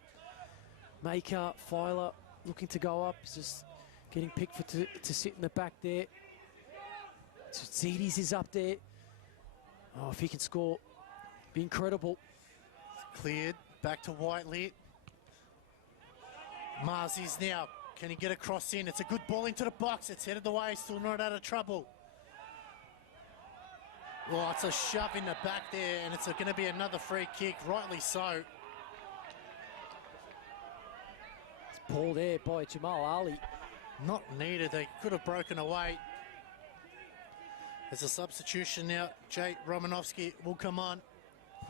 Maker, Filer looking to go up. He's just getting Pickford to sit in the back there. Zidis is up there. Oh, if he can score, be incredible. Cleared, back to Whiteley. Marzies now, can he get a cross in? It's a good ball into the box. It's headed away, still not out of trouble. Oh, it's a shove in the back there, and it's going to be another free kick, rightly so. It's ball there by Jamal Ali. Not needed, they could have broken away. There's a substitution now. Jay Romanovsky will come on.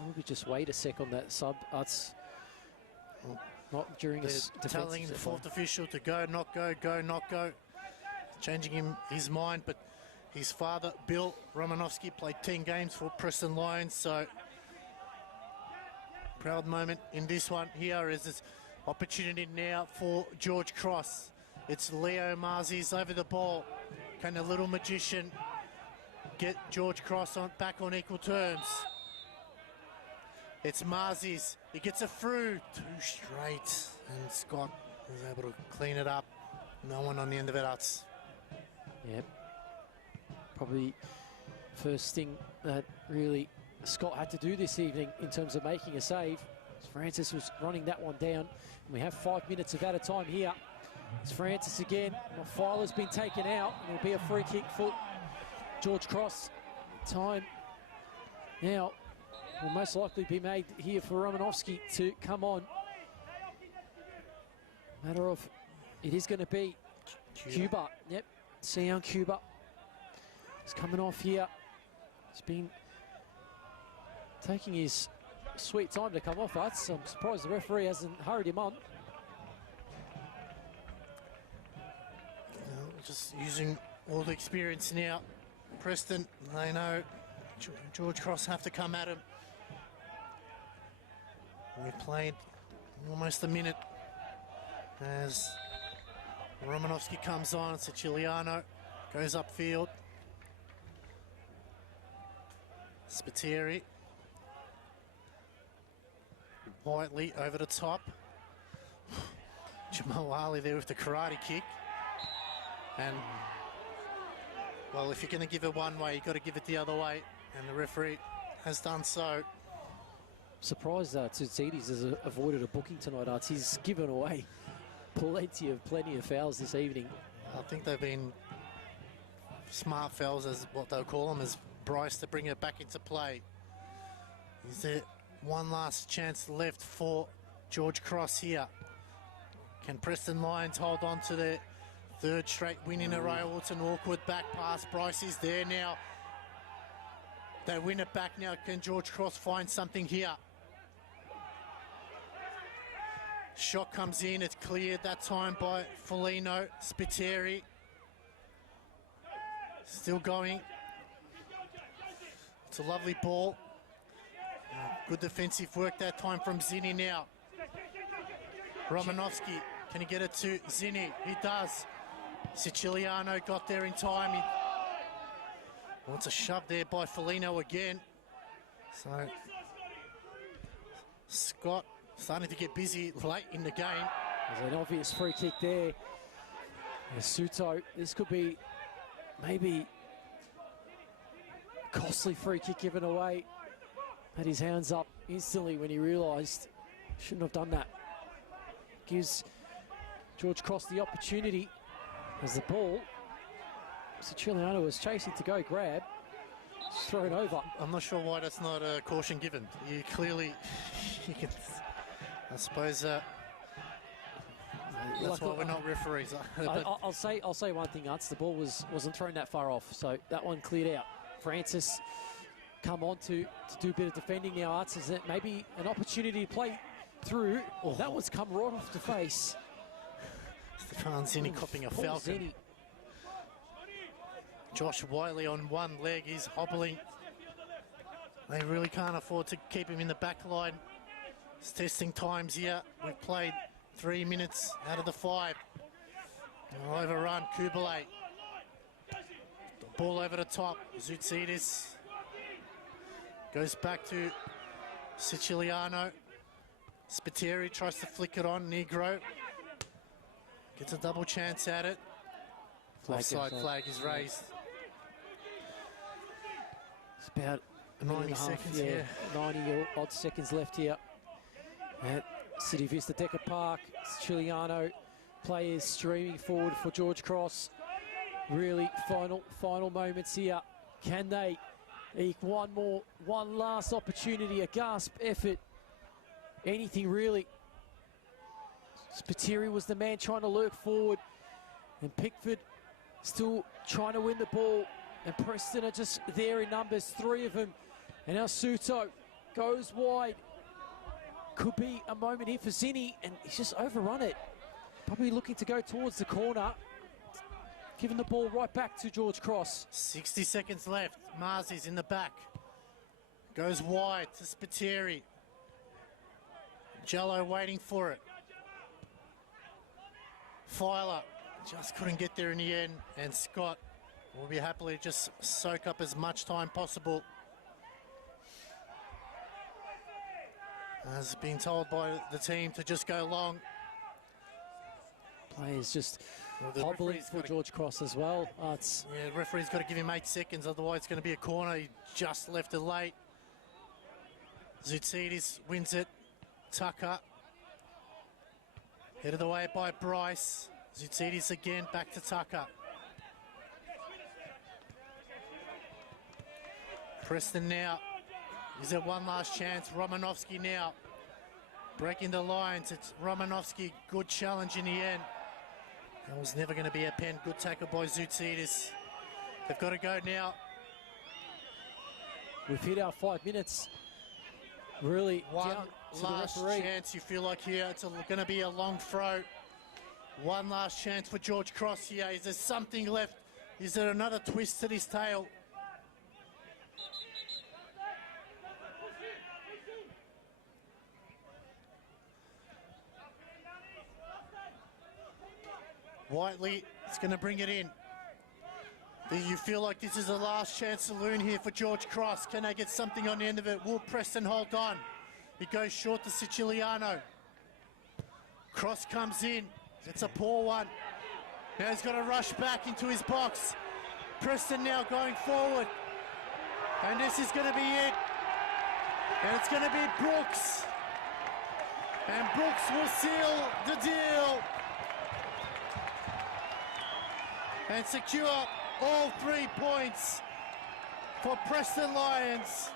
Maybe just wait a sec on that sub. That's not during his telling the fourth official to go, not go, go, not go. Changing his mind, but his father, Bill Romanovsky, played 10 games for Preston Lions, so proud moment in this one here as it's Opportunity now for George Cross. It's Leo Marzi's over the ball. Can the little magician get George Cross back on equal terms? It's Marzi's. He gets it through. Too straight. And Scott was able to clean it up. No one on the end of it. That's Yep. Probably first thing that really Scott had to do this evening in terms of making a save. Francis was running that one down. And we have 5 minutes of added time here. It's Francis again. Filer's been taken out. It'll be a free kick for George Cross. Time now will most likely be made here for Romanovsky to come on. Matter of, it is going to be Cuba. Yep, Sion Cuba. He's coming off here. He's been taking his sweet time to come off. I'm surprised the referee hasn't hurried him on. Just using all the experience now. Preston, they know George Cross have to come at him. We played almost a minute as Romanovsky comes on. Siciliano goes upfield. Spiteri. Whiteley over the top. Jamal Ali there with the karate kick. And, well, if you're going to give it one way, you've got to give it the other way. And the referee has done so. Surprised that Tsutsides has avoided a booking tonight, Arts. He's given away plenty of fouls this evening. I think they've been smart fouls, as what they'll call them, as Bryce to bring it back into play. Is there one last chance left for George Cross here? Can Preston Lions hold on to their third straight win in a row? It's an awkward back pass. Bryce is there now. They win it back now. Can George Cross find something here? Shot comes in. It's cleared that time by Foligno. Spiteri. Still going. It's a lovely ball. Good defensive work that time from Zini now. Romanovsky. Can he get it to Zini? He does. Siciliano got there in time. He wants a shove there by Foligno again. So Scott starting to get busy late in the game. There's an obvious free kick there. Suto, this could be maybe a costly free kick given away. Had his hands up instantly when he realised shouldn't have done that. Gives George Cross the opportunity as the ball, Siciliano was chasing to go grab. It's thrown over. I'm not sure why that's not a caution given. You clearly, you can, I suppose that's why we're not referees. I'll say one thing, Ants. The ball wasn't thrown that far off, so that one cleared out. Francis come on to do a bit of defending now. Ants, is it maybe an opportunity to play through? Oh, that one's come right off the face. Stefan Zini copping a falcon. Zini. Josh Whiteley on one leg, he's hobbling. They really can't afford to keep him in the back line. It's testing times here. We've played 3 minutes out of the 5. Overrun, Kubalay. Ball over the top, Zoutsidis. Goes back to Siciliano. Spiteri tries to flick it on, Negro. Gets a double chance at it. Offside flag is raised. It's about 90 seconds, yeah. 90 odd seconds left here at City Vista Decker Park. Siciliano players streaming forward for George Cross. Really final moments here. Can they eke one last opportunity, a gasp effort? Anything really. Spiteri was the man trying to lurk forward, and Pickford still trying to win the ball, and Preston are just there in numbers, 3 of them. And now Suto goes wide. Could be a moment here for Zini, and he's just overrun it. Probably looking to go towards the corner. Giving the ball right back to George Cross. 60 seconds left. Marzi's in the back. Goes wide to Spiteri. Jello waiting for it. Filer just couldn't get there in the end, and Scott will be happily just soak up as much time possible. As being told by the team to just go long. Players just The hobbling referee's for gotta- George Cross as well. Yeah, the referee's got to give him 8 seconds, otherwise it's going to be a corner. He just left it late. Zoutsidis wins it. Tucker. Headed away by Bryce. Zoutsidis again, back to Tucker. Preston now. Is it one last chance? Romanovsky now. Breaking the lines. It's Romanovsky. Good challenge in the end. That was never going to be a pen. Good tackle by Zoutsidis. They've got to go now. We've hit our 5 minutes. Really One down to the last referee. chance, you feel like here. It's going to be a long throw. One last chance for George Cross here. Is there something left? Is there another twist to this tail? Whiteley is going to bring it in. Do you feel like this is the last chance saloon here for George Cross? Can they get something on the end of it? Will Preston hold on? It goes short to Siciliano. Cross comes in. It's a poor one. Now he's got to rush back into his box. Preston now going forward. And this is going to be it. And it's going to be Brooks. And Brooks will seal the deal. And secure all 3 points for Preston Lions.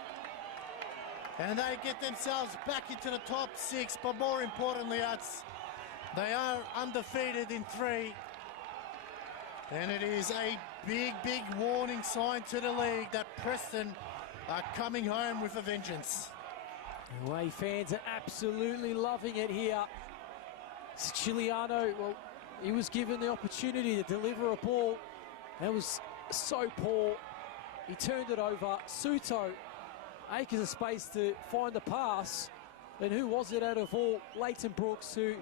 And they get themselves back into the top 6, but more importantly, they are undefeated in 3. And it is a big, big warning sign to the league that Preston are coming home with a vengeance. Away fans are absolutely loving it here. Siciliano, well, he was given the opportunity to deliver a ball. That was so poor. He turned it over. Suto, acres of space to find the pass. And who was it out of all? Leighton Brooks, who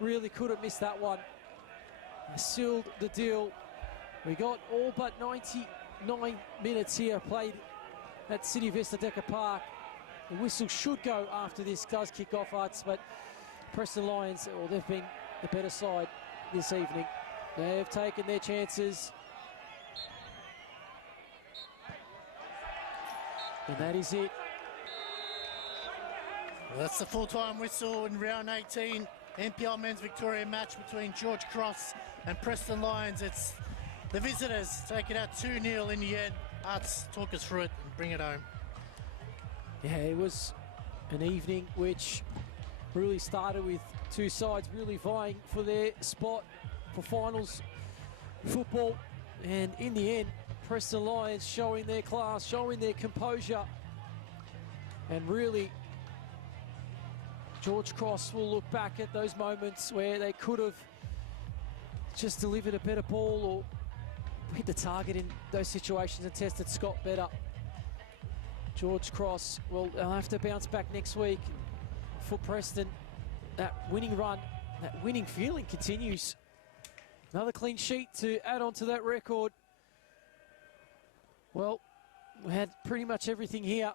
really could have missed that one. Sealed the deal. We got all but 99 minutes here played at City Vista Decker Park. The whistle should go after this does kick off, Arts, but Preston Lions, well, they've been the better side this evening. They've taken their chances. And that is it. Well, that's the full-time whistle in round 18. NPL Men's Victoria match between George Cross and Preston Lions. It's the visitors take it out 2-0 in the end. Arts, talk us through it and bring it home. Yeah, it was an evening which really started with two sides really vying for their spot for finals football. And in the end, Preston Lions showing their class, showing their composure. And really, George Cross will look back at those moments where they could have just delivered a better ball or hit the target in those situations and tested Scott better. George Cross, well, they'll have to bounce back next week. For Preston, that winning run, that winning feeling continues. Another clean sheet to add on to that record. Well, we had pretty much everything here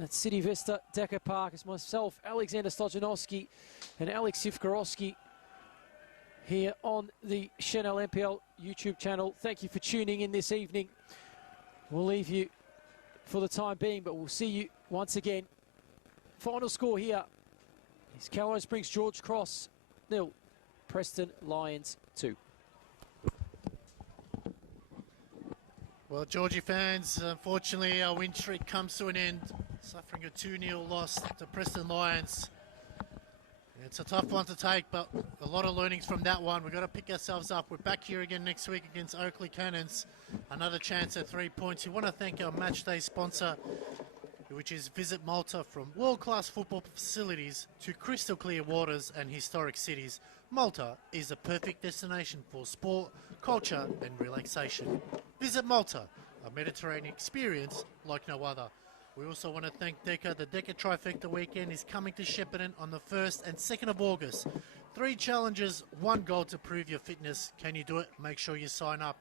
at City Vista Decker Park. It's myself, Alexander Stojanowski, and Alex Sifkarowski here on the Chanel NPL YouTube channel. Thank you for tuning in this evening. We'll leave you for the time being, but we'll see you once again. Final score here is Caroline Springs George Cross 0, Preston Lions 2. Well, Georgie fans, unfortunately our win streak comes to an end, suffering a 2-0 loss to Preston Lions. It's a tough one to take, but a lot of learnings from that one. We've got to pick ourselves up. We're back here again next week against Oakley Cannons. Another chance at 3 points. We want to thank our matchday sponsor, which is Visit Malta. From world-class football facilities to crystal clear waters and historic cities, Malta is the perfect destination for sport, culture and relaxation. Visit Malta, a Mediterranean experience like no other. We also want to thank Decker. The Decker Trifecta weekend is coming to Shepparton on the 1st and 2nd of August. 3 challenges, 1 goal to prove your fitness. Can you do it? Make sure you sign up.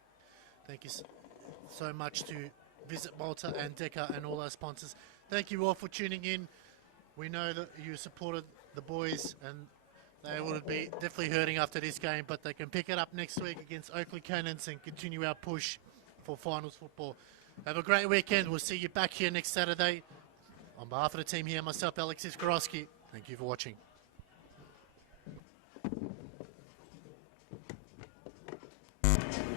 Thank you so much to Visit Malta and Deca and all our sponsors. Thank you all for tuning in. We know that you supported the boys and they would be definitely hurting after this game, but they can pick it up next week against Oakley Cannons and continue our push for finals football. Have a great weekend. We'll see you back here next Saturday. On behalf of the team here, myself, Alexis Gorosky, thank you for watching.